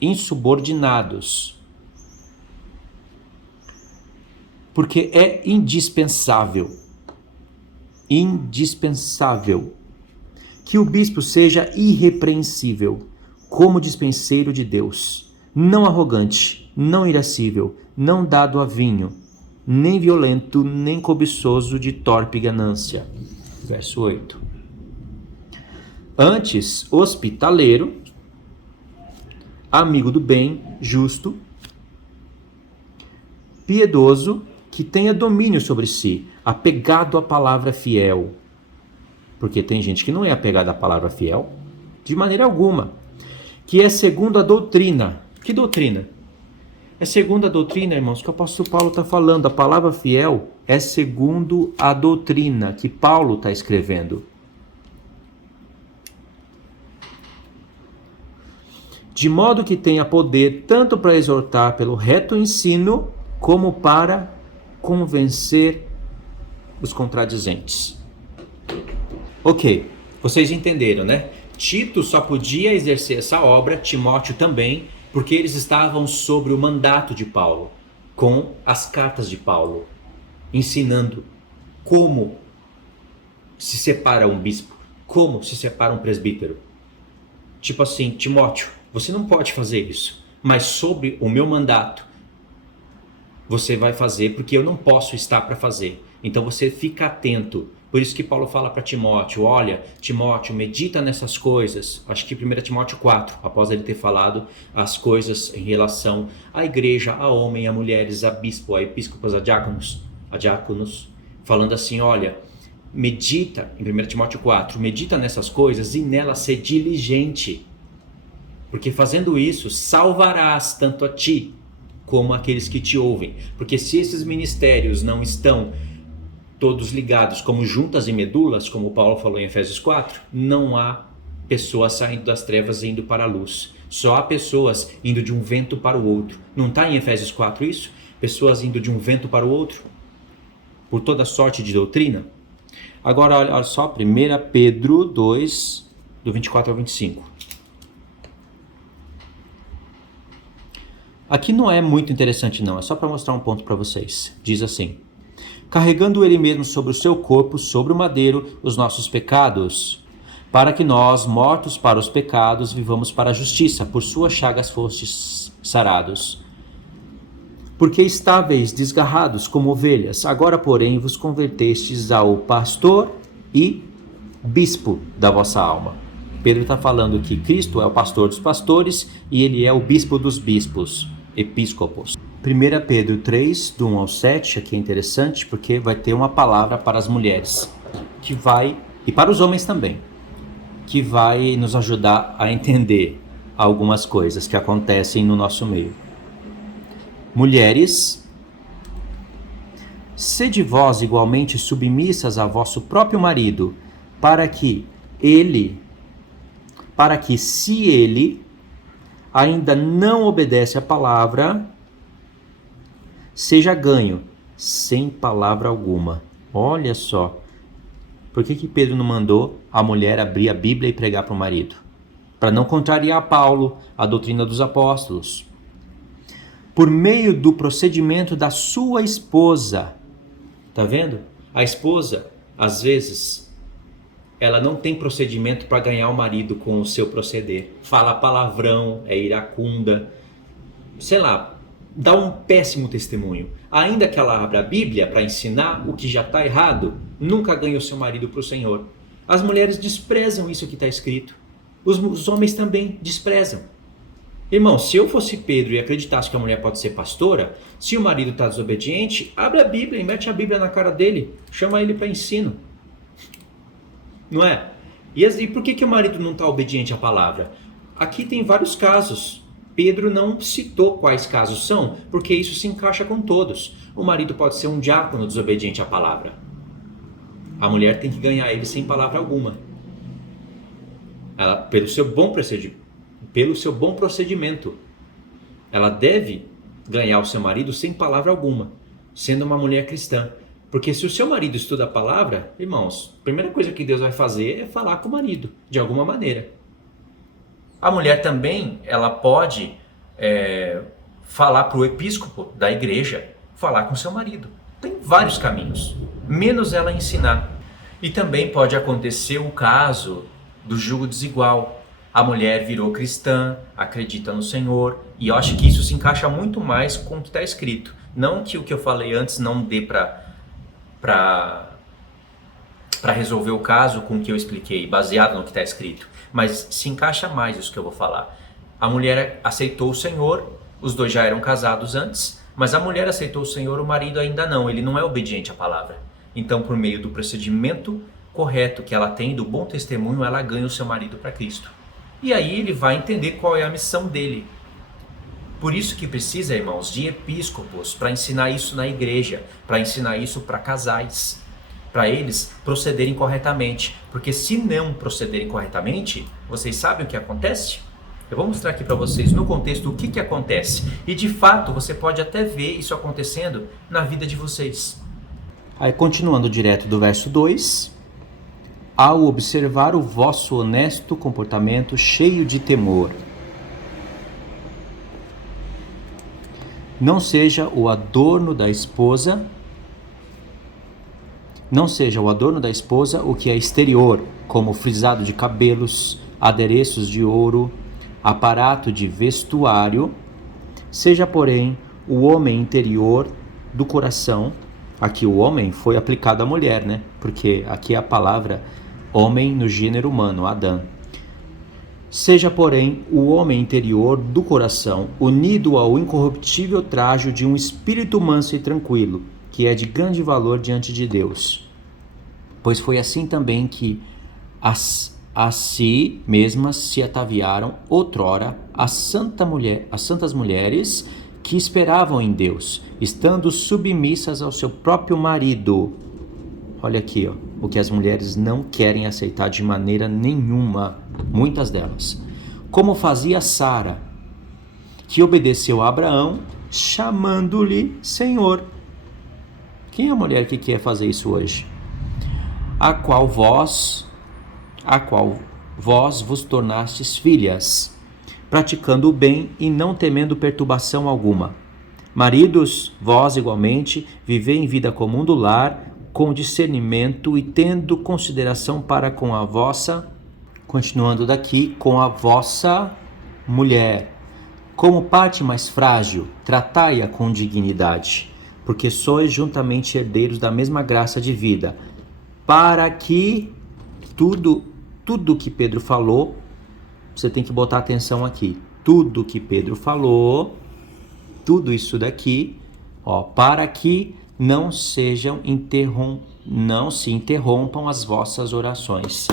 insubordinados. Porque é indispensável que o bispo seja irrepreensível, como dispenseiro de Deus, não arrogante, não irascível, não dado a vinho, nem violento, nem cobiçoso de torpe ganância. Verso 8. Antes, hospitaleiro, amigo do bem, justo, piedoso, que tenha domínio sobre si, apegado à palavra fiel. Porque tem gente que não é apegada à palavra fiel, de maneira alguma. Que é segundo a doutrina. Que doutrina? É segundo a doutrina, irmãos, que o apóstolo Paulo está falando. A palavra fiel é segundo a doutrina que Paulo está escrevendo. De modo que tenha poder tanto para exortar pelo reto ensino, como para convencer os contradizentes. Ok, vocês entenderam, né? Tito só podia exercer essa obra, Timóteo também, porque eles estavam sobre o mandato de Paulo, com as cartas de Paulo, ensinando como se separa um bispo, como se separa um presbítero. Tipo assim, Timóteo, você não pode fazer isso, mas sobre o meu mandato, você vai fazer, porque eu não posso estar para fazer. Então você fica atento. Por isso que Paulo fala para Timóteo, olha, Timóteo, medita nessas coisas. Acho que 1 Timóteo 4, após ele ter falado as coisas em relação à igreja, a homem, a mulheres, a bispo, a episcopos, a diáconos, falando assim, olha, medita, em 1 Timóteo 4, medita nessas coisas e nela ser diligente. Porque fazendo isso, salvarás tanto a ti como aqueles que te ouvem. Porque se esses ministérios não estão todos ligados como juntas e medulas, como Paulo falou em Efésios 4, não há pessoas saindo das trevas e indo para a luz. Só há pessoas indo de um vento para o outro. Não está em Efésios 4 isso? Pessoas indo de um vento para o outro? Por toda sorte de doutrina? Agora, olha só, 1 Pedro 2, do 24 ao 25. Aqui não é muito interessante não, é só para mostrar um ponto para vocês. Diz assim: carregando ele mesmo sobre o seu corpo, sobre o madeiro, os nossos pecados, para que nós, mortos para os pecados, vivamos para a justiça. Por suas chagas fostes sarados. Porque estáveis desgarrados como ovelhas, agora porém vos convertestes ao pastor e bispo da vossa alma. Pedro está falando que Cristo é o pastor dos pastores e ele é o bispo dos bispos, episcopos. 1 Pedro 3, do 1 ao 7, aqui é interessante porque vai ter uma palavra para as mulheres, que vai, e para os homens também, que vai nos ajudar a entender algumas coisas que acontecem no nosso meio. Mulheres, sede vós igualmente submissas a vosso próprio marido, para que se ele ainda não obedece à palavra, seja ganho, sem palavra alguma. Olha só. Por que Pedro não mandou a mulher abrir a Bíblia e pregar para o marido? Para não contrariar Paulo, a doutrina dos apóstolos. Por meio do procedimento da sua esposa. Tá vendo? A esposa, às vezes, ela não tem procedimento para ganhar o marido com o seu proceder. Fala palavrão, é iracunda, sei lá, dá um péssimo testemunho. Ainda que ela abra a Bíblia para ensinar o que já está errado, nunca ganha o seu marido para o Senhor. As mulheres desprezam isso que está escrito. Os homens também desprezam. Irmão, se eu fosse Pedro e acreditasse que a mulher pode ser pastora, se o marido está desobediente, abre a Bíblia e mete a Bíblia na cara dele, chama ele para ensino. Não é? E por que o marido não está obediente à palavra? Aqui tem vários casos. Pedro não citou quais casos são, porque isso se encaixa com todos. O marido pode ser um diácono desobediente à palavra. A mulher tem que ganhar ele sem palavra alguma. Ela, pelo seu bom procedimento, ela deve ganhar o seu marido sem palavra alguma, sendo uma mulher cristã. Porque se o seu marido estuda a palavra, irmãos, a primeira coisa que Deus vai fazer é falar com o marido, de alguma maneira. A mulher também, ela pode falar para o episcopo da igreja, falar com seu marido. Tem vários caminhos, menos ela ensinar. E também pode acontecer o caso do julgo desigual. A mulher virou cristã, acredita no Senhor, e eu acho que isso se encaixa muito mais com o que está escrito. Não que o que eu falei antes não dê para resolver o caso com o que eu expliquei, baseado no que está escrito, mas se encaixa mais isso que eu vou falar. A mulher aceitou o Senhor, os dois já eram casados antes, mas a mulher aceitou o Senhor, o marido ainda não, ele não é obediente à palavra. Então, por meio do procedimento correto que ela tem, do bom testemunho, ela ganha o seu marido para Cristo. E aí ele vai entender qual é a missão dele. Por isso que precisa, irmãos, de episcopos para ensinar isso na igreja, para ensinar isso para casais, para eles procederem corretamente. Porque se não procederem corretamente, vocês sabem o que acontece? Eu vou mostrar aqui para vocês no contexto o que acontece. E de fato, você pode até ver isso acontecendo na vida de vocês. Aí, continuando direto do verso 2, ao observar o vosso honesto comportamento cheio de temor, não seja o adorno da esposa o que é exterior, como frisado de cabelos, adereços de ouro, aparato de vestuário, seja, porém, o homem interior do coração. Aqui o homem foi aplicado à mulher, né? Porque aqui é a palavra homem no gênero humano, Adão. Seja, porém, o homem interior do coração, unido ao incorruptível trajo de um espírito manso e tranquilo, que é de grande valor diante de Deus. Pois foi assim também que a si mesmas se ataviaram outrora as santas mulheres que esperavam em Deus, estando submissas ao seu próprio marido. Olha aqui, o que as mulheres não querem aceitar de maneira nenhuma, muitas delas. Como fazia Sara, que obedeceu a Abraão, chamando-lhe Senhor. Quem é a mulher que quer fazer isso hoje? A qual vós vos tornastes filhas, praticando o bem e não temendo perturbação alguma. Maridos, vós igualmente, vivei em vida comum do lar, com discernimento e tendo consideração para com a vossa, continuando daqui, com a vossa mulher. Como parte mais frágil, tratai-a com dignidade, porque sois juntamente herdeiros da mesma graça de vida, para que tudo que Pedro falou, você tem que botar atenção aqui, tudo que Pedro falou, tudo isso daqui, para que não sejam não se interrompam as vossas orações.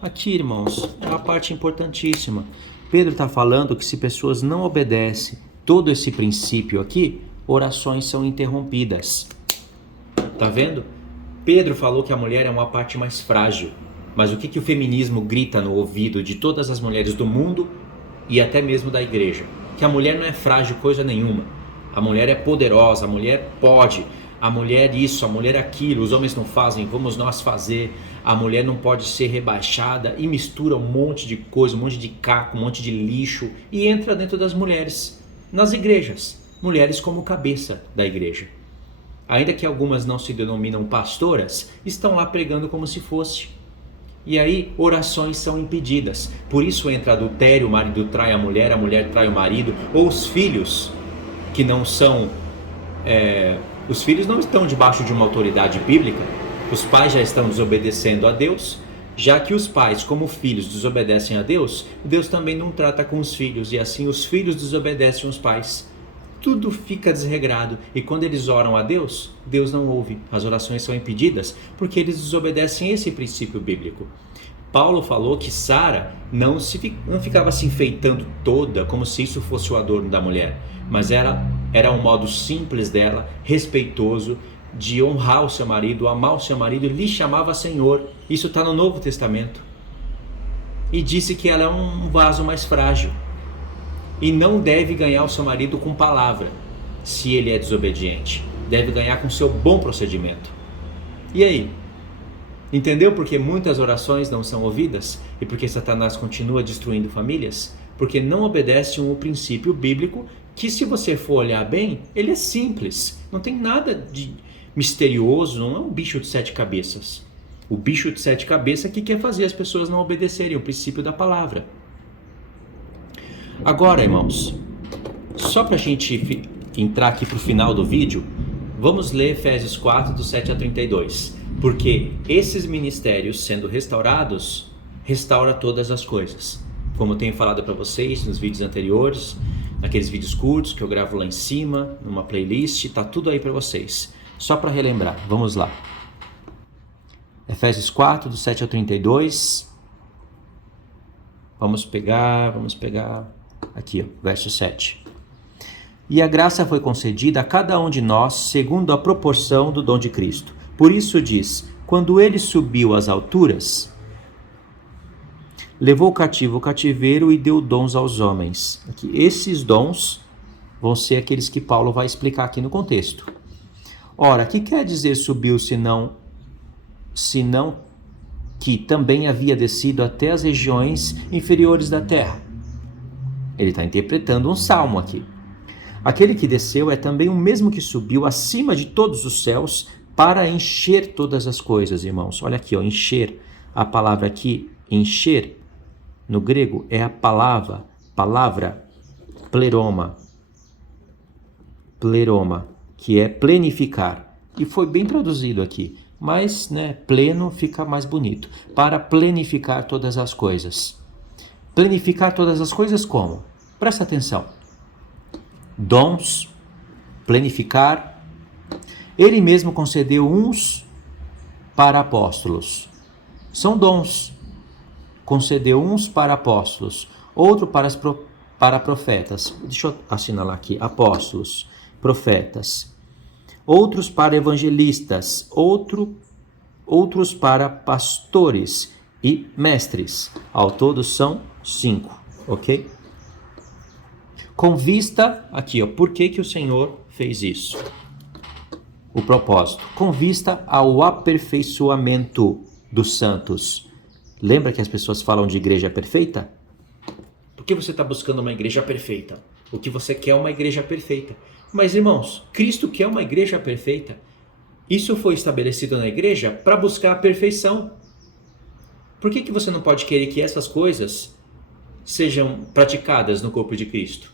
Aqui, irmãos, é uma parte importantíssima. Pedro está falando que se pessoas não obedecem todo esse princípio aqui, orações são interrompidas. Tá vendo? Pedro falou que a mulher é uma parte mais frágil. Mas o que o feminismo grita no ouvido de todas as mulheres do mundo e até mesmo da igreja? Que a mulher não é frágil coisa nenhuma. A mulher é poderosa, a mulher pode, a mulher isso, a mulher aquilo, os homens não fazem, vamos nós fazer. A mulher não pode ser rebaixada e mistura um monte de coisa, um monte de caco, um monte de lixo e entra dentro das mulheres, nas igrejas. Mulheres como cabeça da igreja. Ainda que algumas não se denominam pastoras, estão lá pregando como se fosse. E aí orações são impedidas. Por isso entra adultério, o marido trai a mulher trai o marido, ou os filhos que não são... os filhos não estão debaixo de uma autoridade bíblica. Os pais já estão desobedecendo a Deus. Já que os pais, como filhos, desobedecem a Deus, Deus também não trata com os filhos. E assim os filhos desobedecem os pais. Tudo fica desregrado. E quando eles oram a Deus, Deus não ouve. As orações são impedidas porque eles desobedecem esse princípio bíblico. Paulo falou que Sara não ficava se enfeitando toda como se isso fosse o adorno da mulher. Mas era um modo simples dela, respeitoso, de honrar o seu marido, amar o seu marido, lhe chamava Senhor. Isso está no Novo Testamento. E disse que ela é um vaso mais frágil. E não deve ganhar o seu marido com palavra, se ele é desobediente. Deve ganhar com seu bom procedimento. E aí? Entendeu por que muitas orações não são ouvidas? E por que Satanás continua destruindo famílias? Porque não obedecem um princípio bíblico que, se você for olhar bem, ele é simples. Não tem nada de misterioso, não é um bicho de 7 cabeças. O bicho de 7 cabeças que quer fazer as pessoas não obedecerem o princípio da palavra. Agora, irmãos, só para a gente entrar aqui para o final do vídeo, vamos ler Efésios 4, do 7 a 32. Porque esses ministérios sendo restaurados, restaura todas as coisas. Como eu tenho falado para vocês nos vídeos anteriores, naqueles vídeos curtos que eu gravo lá em cima, numa playlist, tá tudo aí para vocês. Só para relembrar, vamos lá. Efésios 4, do 7 ao 32. Vamos pegar aqui, ó, verso 7. E a graça foi concedida a cada um de nós segundo a proporção do dom de Cristo. Por isso diz, quando ele subiu às alturas, levou cativo o cativeiro e deu dons aos homens. Aqui, esses dons vão ser aqueles que Paulo vai explicar aqui no contexto. Ora, que quer dizer subiu, senão que também havia descido até as regiões inferiores da terra? Ele está interpretando um salmo aqui. Aquele que desceu é também o mesmo que subiu acima de todos os céus para encher todas as coisas, irmãos. Olha aqui, ó, encher. A palavra aqui, encher, no grego, é a palavra pleroma, que é plenificar. E foi bem traduzido aqui, mas pleno fica mais bonito. Para plenificar todas as coisas. Plenificar todas as coisas como? Presta atenção. Dons, plenificar. Ele mesmo concedeu uns para apóstolos. São dons. Concedeu uns para apóstolos, outro para profetas. Deixa eu assinalar aqui. Apóstolos, profetas. Outros para evangelistas, outros para pastores e mestres. Ao todo são 5, ok? Com vista, aqui, ó, por que o Senhor fez isso? O propósito, com vista ao aperfeiçoamento dos santos. Lembra que as pessoas falam de igreja perfeita? Por que você está buscando uma igreja perfeita? O que você quer é uma igreja perfeita. Mas, irmãos, Cristo quer uma igreja perfeita. Isso foi estabelecido na igreja para buscar a perfeição. Por que você não pode querer que essas coisas sejam praticadas no corpo de Cristo?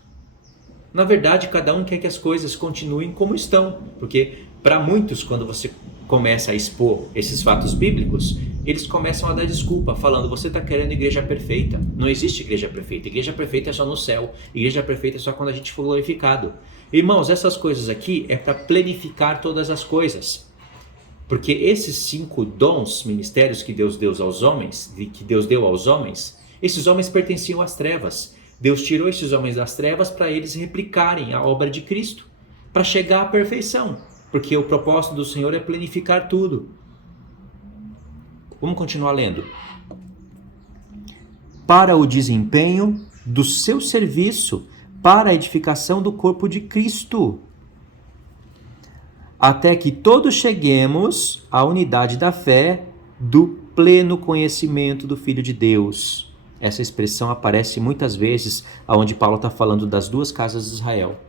Na verdade, cada um quer que as coisas continuem como estão, porque para muitos, quando você começa a expor esses fatos bíblicos, eles começam a dar desculpa, falando, você está querendo igreja perfeita. Não existe igreja perfeita. Igreja perfeita é só no céu. Igreja perfeita é só quando a gente for glorificado. Irmãos, essas coisas aqui é para plenificar todas as coisas. Porque esses 5 dons, ministérios que Deus deu aos homens, esses homens pertenciam às trevas. Deus tirou esses homens das trevas para eles replicarem a obra de Cristo, para chegar à perfeição, porque o propósito do Senhor é planificar tudo. Vamos continuar lendo. Para o desempenho do seu serviço, para a edificação do corpo de Cristo, até que todos cheguemos à unidade da fé, do pleno conhecimento do Filho de Deus. Essa expressão aparece muitas vezes onde Paulo está falando das 2 casas de Israel.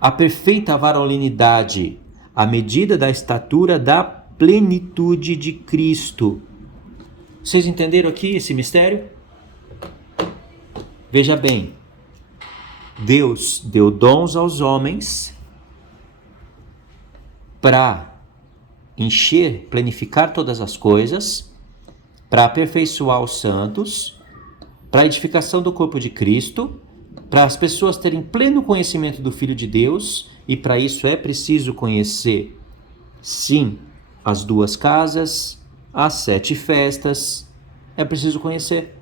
A perfeita varonilidade, a medida da estatura da plenitude de Cristo. Vocês entenderam aqui esse mistério? Veja bem, Deus deu dons aos homens para encher, planificar todas as coisas, para aperfeiçoar os santos, para a edificação do corpo de Cristo, para as pessoas terem pleno conhecimento do Filho de Deus, e para isso é preciso conhecer, sim, as 2 casas, as 7 festas, é preciso conhecer.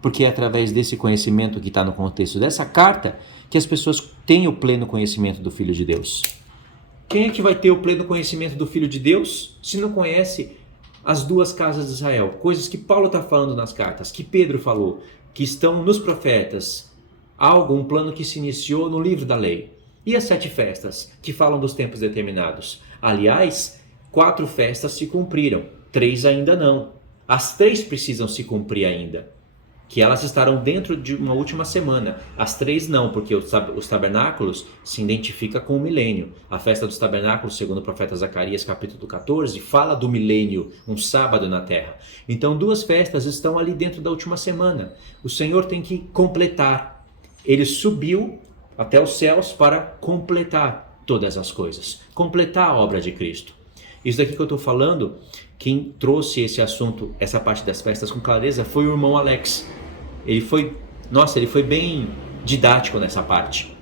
Porque é através desse conhecimento que está no contexto dessa carta que as pessoas têm o pleno conhecimento do Filho de Deus. Quem é que vai ter o pleno conhecimento do Filho de Deus se não conhece as 2 casas de Israel? Coisas que Paulo está falando nas cartas, que Pedro falou, que estão nos profetas. Algo, um plano que se iniciou no livro da lei. E as 7 festas, que falam dos tempos determinados? Aliás, 4 festas se cumpriram, 3 ainda não. As 3 precisam se cumprir ainda, que elas estarão dentro de uma última semana. As 3 não, porque os tabernáculos se identifica com o milênio. A festa dos tabernáculos, segundo o profeta Zacarias, capítulo 14, fala do milênio, um sábado na terra. Então 2 festas estão ali dentro da última semana. O Senhor tem que completar. Ele subiu até os céus para completar todas as coisas, completar a obra de Cristo. Isso daqui que eu estou falando, quem trouxe esse assunto, essa parte das festas com clareza, foi o irmão Alex. Ele foi bem didático nessa parte.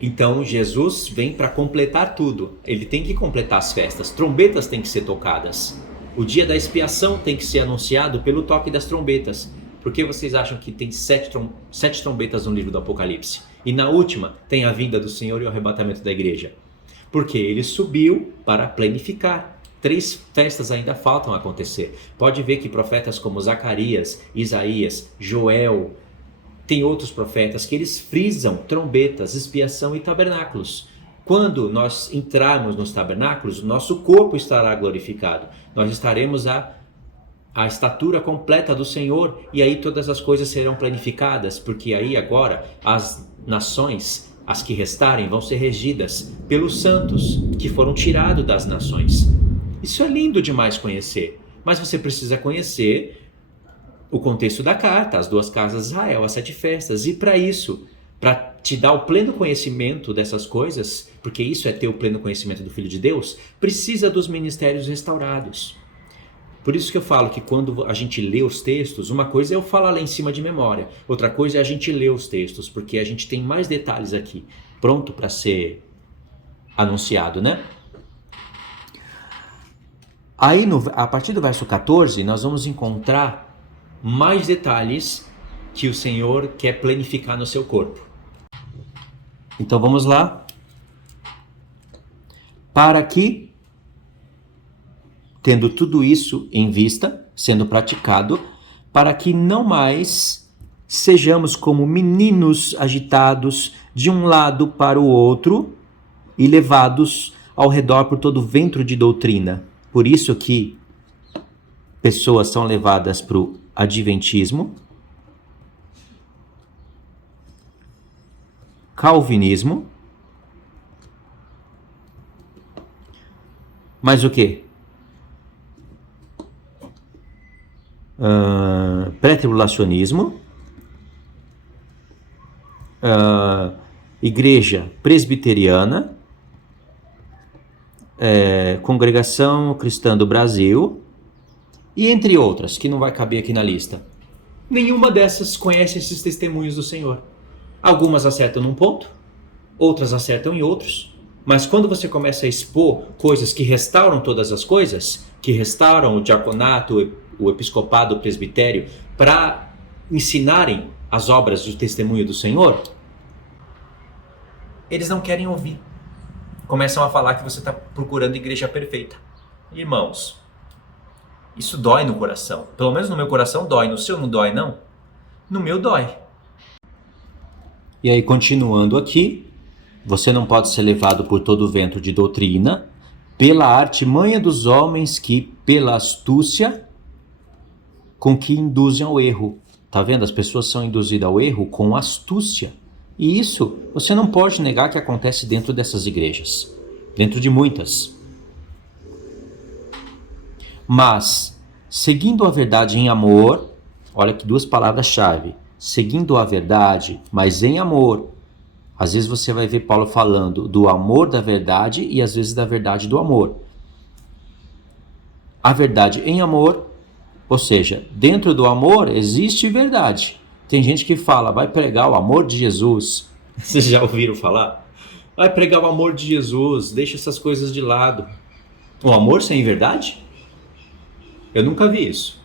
Então Jesus vem para completar tudo. Ele tem que completar as festas. Trombetas têm que ser tocadas. O dia da expiação tem que ser anunciado pelo toque das trombetas. Por que vocês acham que tem 7 trombetas no livro do Apocalipse? E na última tem a vinda do Senhor e o arrebatamento da igreja. Porque ele subiu para planificar. 3 festas ainda faltam acontecer. Pode ver que profetas como Zacarias, Isaías, Joel, tem outros profetas que eles frisam trombetas, expiação e tabernáculos. Quando nós entrarmos nos tabernáculos, nosso corpo estará glorificado. Nós estaremos a estatura completa do Senhor, e aí todas as coisas serão planificadas, porque aí agora as nações, as que restarem, vão ser regidas pelos santos que foram tirados das nações. Isso é lindo demais conhecer, mas você precisa conhecer o contexto da carta, as 2 casas de Israel, as 7 festas, e para isso, para te dar o pleno conhecimento dessas coisas, porque isso é ter o pleno conhecimento do Filho de Deus, precisa dos ministérios restaurados. Por isso que eu falo que quando a gente lê os textos, uma coisa é eu falar lá em cima de memória, outra coisa é a gente ler os textos, porque a gente tem mais detalhes aqui, pronto para ser anunciado, né? Aí, a partir do verso 14, nós vamos encontrar mais detalhes que o Senhor quer planificar no seu corpo. Então vamos lá. Para que, tendo tudo isso em vista, sendo praticado, para que não mais sejamos como meninos agitados de um lado para o outro e levados ao redor por todo vento de doutrina. Por isso que pessoas são levadas para o adventismo, calvinismo, mas o quê? Pré-tribulacionismo, igreja presbiteriana, Congregação Cristã do Brasil, e entre outras, que não vai caber aqui na lista. Nenhuma dessas conhece esses testemunhos do Senhor. Algumas acertam num ponto, outras acertam em outros. Mas quando você começa a expor coisas que restauram todas as coisas, que restauram o diaconato, o episcopado, o presbitério, para ensinarem as obras do testemunho do Senhor, eles não querem ouvir. Começam a falar que você está procurando igreja perfeita. Irmãos, isso dói no coração. Pelo menos no meu coração dói. No seu não dói, não? No meu dói. E aí, continuando aqui, você não pode ser levado por todo vento de doutrina, pela artimanha dos homens que, pela astúcia, com que induzem ao erro. Tá vendo? As pessoas são induzidas ao erro com astúcia. E isso você não pode negar que acontece dentro dessas igrejas. Dentro de muitas. Mas, seguindo a verdade em amor, olha que duas palavras-chave. Seguindo a verdade, mas em amor. Às vezes você vai ver Paulo falando do amor da verdade e às vezes da verdade do amor. A verdade em amor, ou seja, dentro do amor existe verdade. Tem gente que fala, vai pregar o amor de Jesus. Vocês já ouviram falar? Vai pregar o amor de Jesus, deixa essas coisas de lado. O amor sem verdade? Eu nunca vi isso.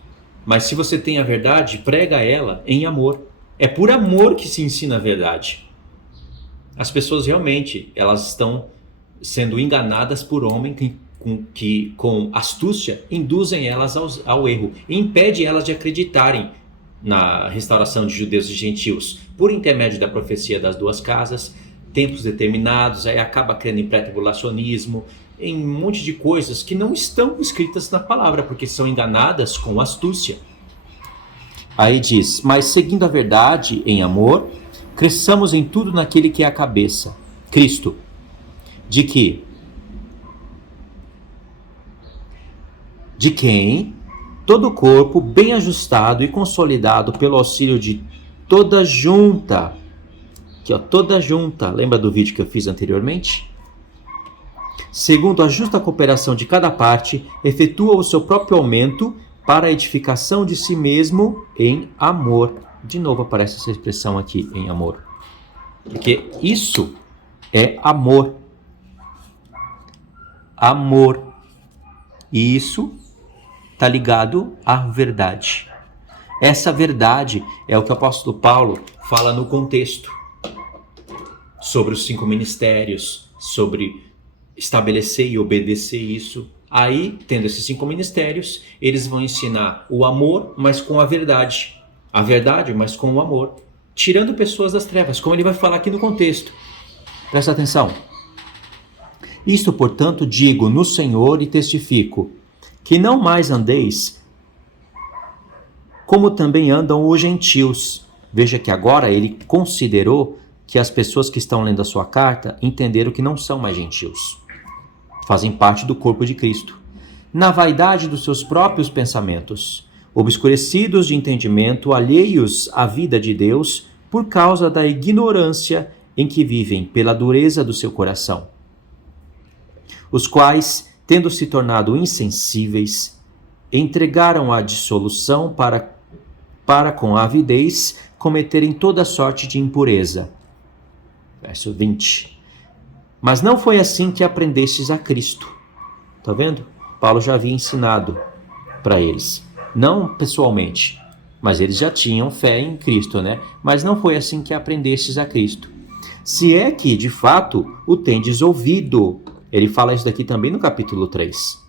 Mas se você tem a verdade, prega ela em amor. É por amor que se ensina a verdade. As pessoas realmente, elas estão sendo enganadas por homens que com astúcia induzem elas ao erro e impede elas de acreditarem na restauração de judeus e gentios por intermédio da profecia das duas casas, tempos determinados, aí acaba crendo em pré-tribulacionismo, em um monte de coisas que não estão escritas na palavra, porque são enganadas com astúcia. Aí diz, mas seguindo a verdade em amor, cresçamos em tudo naquele que é a cabeça, Cristo, de quem todo o corpo, bem ajustado e consolidado pelo auxílio de toda junta, aqui ó, toda junta, lembra do vídeo que eu fiz anteriormente? Segundo a justa cooperação de cada parte, efetua o seu próprio aumento para a edificação de si mesmo em amor. De novo aparece essa expressão aqui, em amor. Porque isso é amor. Amor. E isso está ligado à verdade. Essa verdade é o que o apóstolo Paulo fala no contexto sobre os 5 ministérios, sobre estabelecer e obedecer isso. Aí, tendo esses 5 ministérios, eles vão ensinar o amor, mas com a verdade. A verdade, mas com o amor. Tirando pessoas das trevas, como ele vai falar aqui no contexto. Presta atenção. Isto, portanto, digo no Senhor e testifico, que não mais andeis como também andam os gentios. Veja que agora ele considerou que as pessoas que estão lendo a sua carta entenderam que não são mais gentios. Fazem parte do corpo de Cristo. Na vaidade dos seus próprios pensamentos, obscurecidos de entendimento, alheios à vida de Deus, por causa da ignorância em que vivem pela dureza do seu coração. Os quais, tendo se tornado insensíveis, entregaram a dissolução para com avidez cometerem toda sorte de impureza. Verso 20. Mas não foi assim que aprendestes a Cristo. Tá vendo? Paulo já havia ensinado para eles. Não pessoalmente, mas eles já tinham fé em Cristo, né? Mas não foi assim que aprendestes a Cristo. Se é que, de fato, o tendes ouvido. Ele fala isso daqui também no capítulo 3.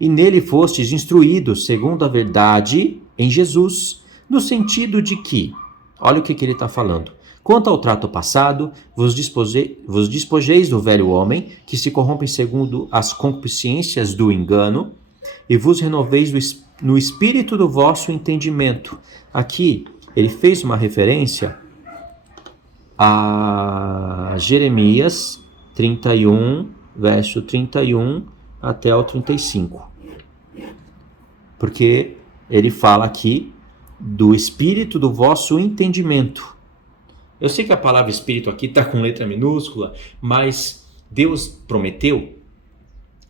E nele fostes instruídos segundo a verdade em Jesus, no sentido de que, olha o que ele está falando. Quanto ao trato passado, vos despojeis do velho homem, que se corrompe segundo as concupiscências do engano, e vos renoveis no espírito do vosso entendimento. Aqui, ele fez uma referência a Jeremias 31, verso 31 até o 35. Porque ele fala aqui do espírito do vosso entendimento. Eu sei que a palavra espírito aqui está com letra minúscula, mas Deus prometeu,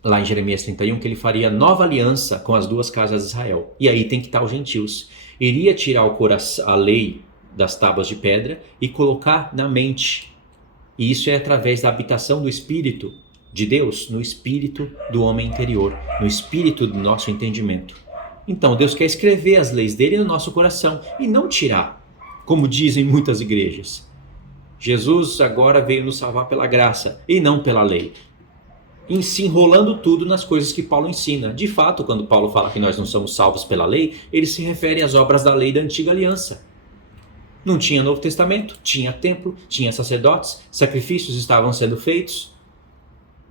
lá em Jeremias 31, que ele faria nova aliança com as duas casas de Israel. E aí tem que estar os gentios. Iria tirar a lei das tábuas de pedra e colocar na mente E isso é através da habitação do Espírito de Deus, no espírito do homem interior, no espírito do nosso entendimento. Então Deus quer escrever as leis dele no nosso coração e não tirar, como dizem muitas igrejas. Jesus agora veio nos salvar pela graça e não pela lei, se enrolando tudo nas coisas que Paulo ensina. De fato, quando Paulo fala que nós não somos salvos pela lei, ele se refere às obras da lei da antiga aliança. Não tinha Novo Testamento, tinha templo, tinha sacerdotes, sacrifícios estavam sendo feitos.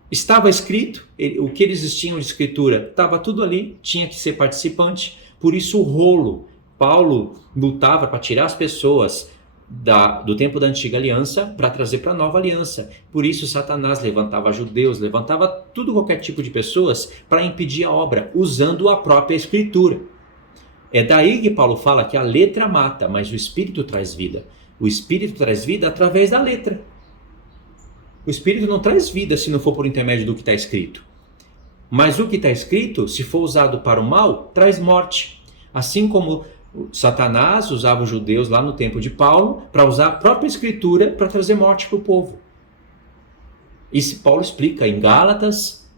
Estava escrito, o que eles tinham de escritura, estava tudo ali, tinha que ser participante. Por isso o rolo. Paulo lutava para tirar as pessoas do tempo da antiga aliança para trazer para a nova aliança. Por isso Satanás levantava judeus, levantava qualquer tipo de pessoas para impedir a obra, usando a própria escritura. É daí que Paulo fala que a letra mata, mas o Espírito traz vida. O Espírito traz vida através da letra. O Espírito não traz vida se não for por intermédio do que está escrito. Mas o que está escrito, se for usado para o mal, traz morte. Assim como Satanás usava os judeus lá no tempo de Paulo para usar a própria escritura para trazer morte para o povo. Isso Paulo explica em Gálatas,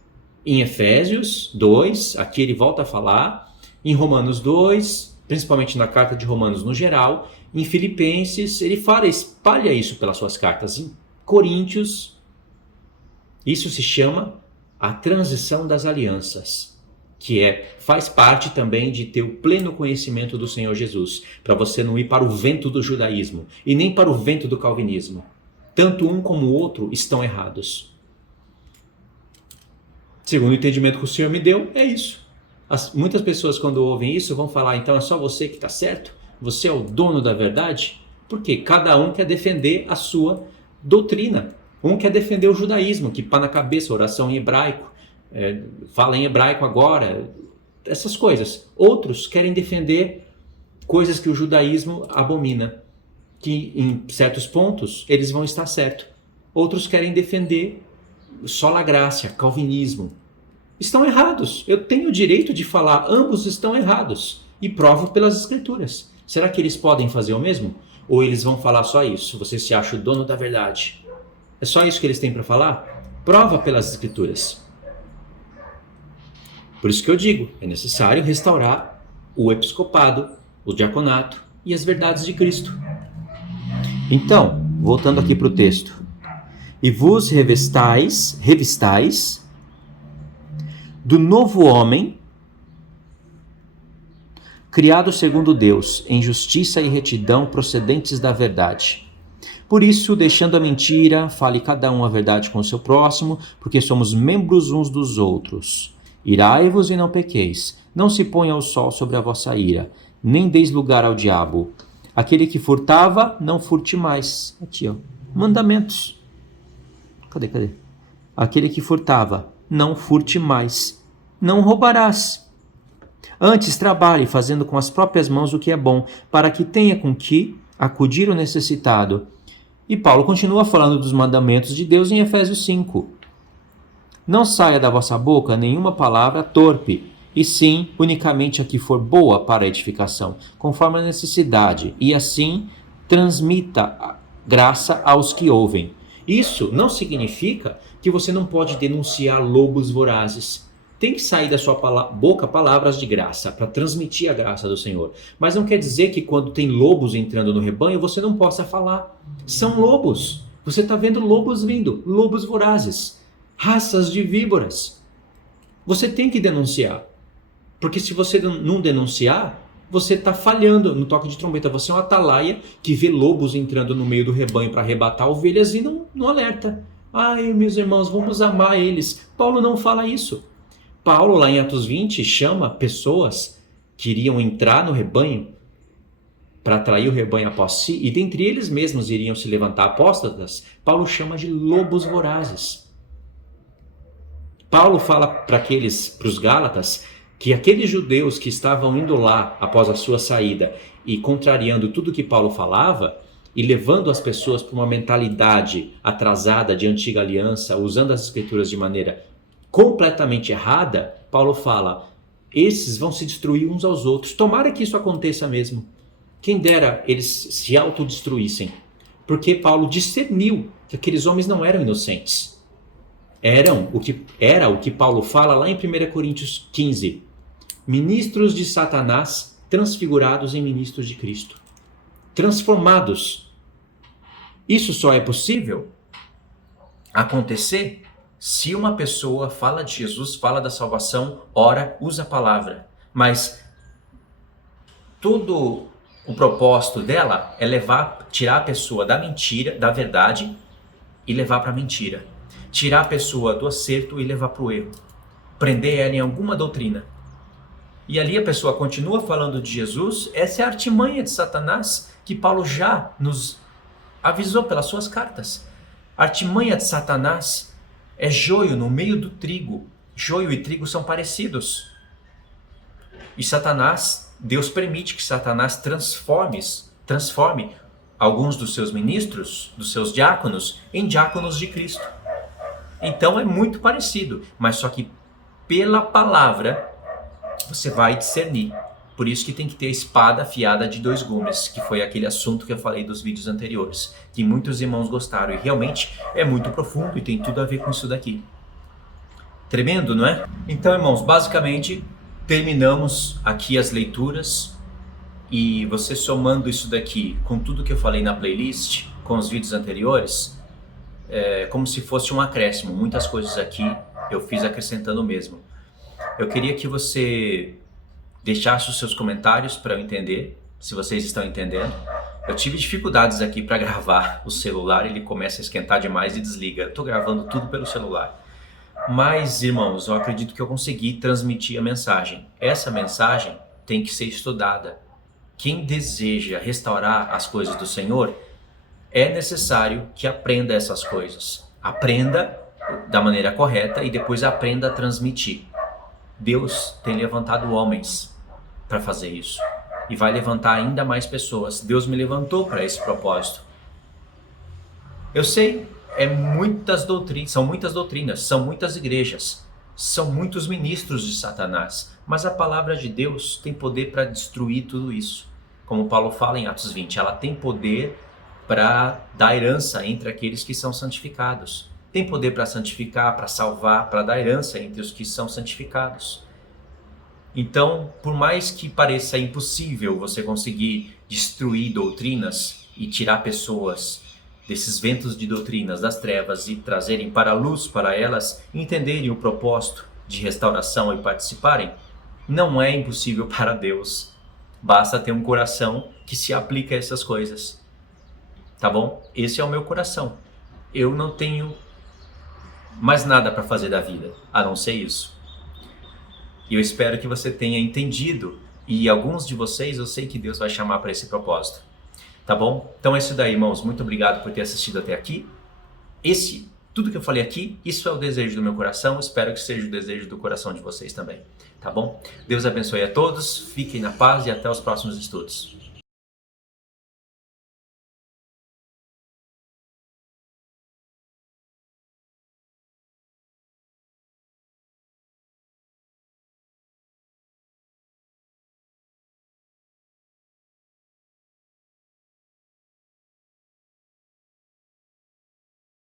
em Efésios 2, aqui ele volta a falar, em Romanos 2, principalmente na carta de Romanos no geral, em Filipenses, ele espalha isso pelas suas cartas, em Coríntios. Isso se chama a transição das alianças, que faz parte também de ter o pleno conhecimento do Senhor Jesus, para você não ir para o vento do judaísmo e nem para o vento do calvinismo. Tanto um como o outro estão errados. Segundo o entendimento que o Senhor me deu, é isso. Muitas pessoas, quando ouvem isso, vão falar: então é só você que está certo? Você é o dono da verdade? Porque cada um quer defender a sua doutrina. Um quer defender o judaísmo, que pá na cabeça, oração em hebraico, fala em hebraico agora, essas coisas. Outros querem defender coisas que o judaísmo abomina, que em certos pontos eles vão estar certos. Outros querem defender sola gracia, calvinismo. Estão errados. Eu tenho o direito de falar, ambos estão errados. E provo pelas escrituras. Será que eles podem fazer o mesmo? Ou eles vão falar só isso? Você se acha o dono da verdade? É só isso que eles têm para falar? Prova pelas escrituras. Por isso que eu digo, é necessário restaurar o episcopado, o diaconato e as verdades de Cristo. Então, voltando aqui para o texto. E vos revistais do novo homem, criado segundo Deus, em justiça e retidão procedentes da verdade. Por isso, deixando a mentira, fale cada um a verdade com o seu próximo, porque somos membros uns dos outros. Irai-vos e não pequeis, não se ponha o sol sobre a vossa ira, nem deis lugar ao diabo. Aquele que furtava, não furte mais. Aqui, ó, mandamentos. Cadê? Aquele que furtava, não furte mais. Não roubarás. Antes trabalhe, fazendo com as próprias mãos o que é bom, para que tenha com que acudir o necessitado. E Paulo continua falando dos mandamentos de Deus em Efésios 5. Não saia da vossa boca nenhuma palavra torpe, e sim unicamente a que for boa para a edificação, conforme a necessidade, e assim transmita a graça aos que ouvem. Isso não significa que você não pode denunciar lobos vorazes. Tem que sair da sua boca palavras de graça, para transmitir a graça do Senhor. Mas não quer dizer que quando tem lobos entrando no rebanho, você não possa falar. São lobos. Você está vendo lobos vindo, lobos vorazes, raças de víboras. Você tem que denunciar. Porque se você não denunciar, você está falhando no toque de trombeta. Você é um atalaia que vê lobos entrando no meio do rebanho para arrebatar ovelhas e não alerta. Ai, meus irmãos, vamos amar eles. Paulo não fala isso. Paulo, lá em Atos 20, chama pessoas que iriam entrar no rebanho para atrair o rebanho após si, e dentre eles mesmos iriam se levantar apóstatas. Paulo chama de lobos vorazes. Paulo fala para os Gálatas que aqueles judeus que estavam indo lá após a sua saída e contrariando tudo que Paulo falava e levando as pessoas para uma mentalidade atrasada de antiga aliança, usando as escrituras de maneira completamente errada, Paulo fala, esses vão se destruir uns aos outros. Tomara que isso aconteça mesmo. Quem dera eles se autodestruíssem. Porque Paulo discerniu que aqueles homens não eram inocentes. Era o que Paulo fala lá em 1 Coríntios 15. Ministros de Satanás transfigurados em ministros de Cristo. Transformados. Isso só é possível acontecer se uma pessoa fala de Jesus, fala da salvação, ora, usa a palavra. Mas todo o propósito dela é tirar a pessoa da mentira, da verdade, e levar para a mentira. Tirar a pessoa do acerto e levar para o erro. Prender ela em alguma doutrina. E ali a pessoa continua falando de Jesus. Essa é a artimanha de Satanás que Paulo já nos avisou pelas suas cartas. A artimanha de Satanás é joio no meio do trigo. Joio e trigo são parecidos. E Satanás, Deus permite que Satanás transforme alguns dos seus ministros, dos seus diáconos, em diáconos de Cristo. Então é muito parecido, mas só que pela palavra você vai discernir. Por isso que tem que ter a espada afiada de 2 gumes, que foi aquele assunto que eu falei dos vídeos anteriores, que muitos irmãos gostaram, e realmente é muito profundo e tem tudo a ver com isso daqui. Tremendo, não é? Então, irmãos, basicamente terminamos aqui as leituras, e você somando isso daqui com tudo que eu falei na playlist, com os vídeos anteriores, é como se fosse um acréscimo. Muitas coisas aqui eu fiz acrescentando mesmo. Eu queria que você deixasse os seus comentários para eu entender se vocês estão entendendo. Eu tive dificuldades aqui para gravar o celular, ele começa a esquentar demais e desliga. Eu estou gravando tudo pelo celular. Mas, irmãos, eu acredito que eu consegui transmitir a mensagem. Essa mensagem tem que ser estudada. Quem deseja restaurar as coisas do Senhor, é necessário que aprenda essas coisas. Aprenda da maneira correta e depois aprenda a transmitir. Deus tem levantado homens para fazer isso. E vai levantar ainda mais pessoas. Deus me levantou para esse propósito. Eu sei, são muitas doutrinas, são muitas igrejas, são muitos ministros de Satanás. Mas a palavra de Deus tem poder para destruir tudo isso. Como Paulo fala em Atos 20, ela tem poder para dar herança entre aqueles que são santificados. Tem poder para santificar, para salvar, para dar herança entre os que são santificados. Então, por mais que pareça impossível você conseguir destruir doutrinas e tirar pessoas desses ventos de doutrinas das trevas e trazerem para a luz para elas entenderem o propósito de restauração e participarem, não é impossível para Deus. Basta ter um coração que se aplica a essas coisas. Tá bom? Esse é o meu coração. Eu não tenho mais nada para fazer da vida, a não ser isso. E eu espero que você tenha entendido, e alguns de vocês eu sei que Deus vai chamar para esse propósito. Tá bom? Então é isso daí, irmãos. Muito obrigado por ter assistido até aqui. Tudo que eu falei aqui, isso é o desejo do meu coração. Espero que seja o desejo do coração de vocês também. Tá bom? Deus abençoe a todos, fiquem na paz e até os próximos estudos.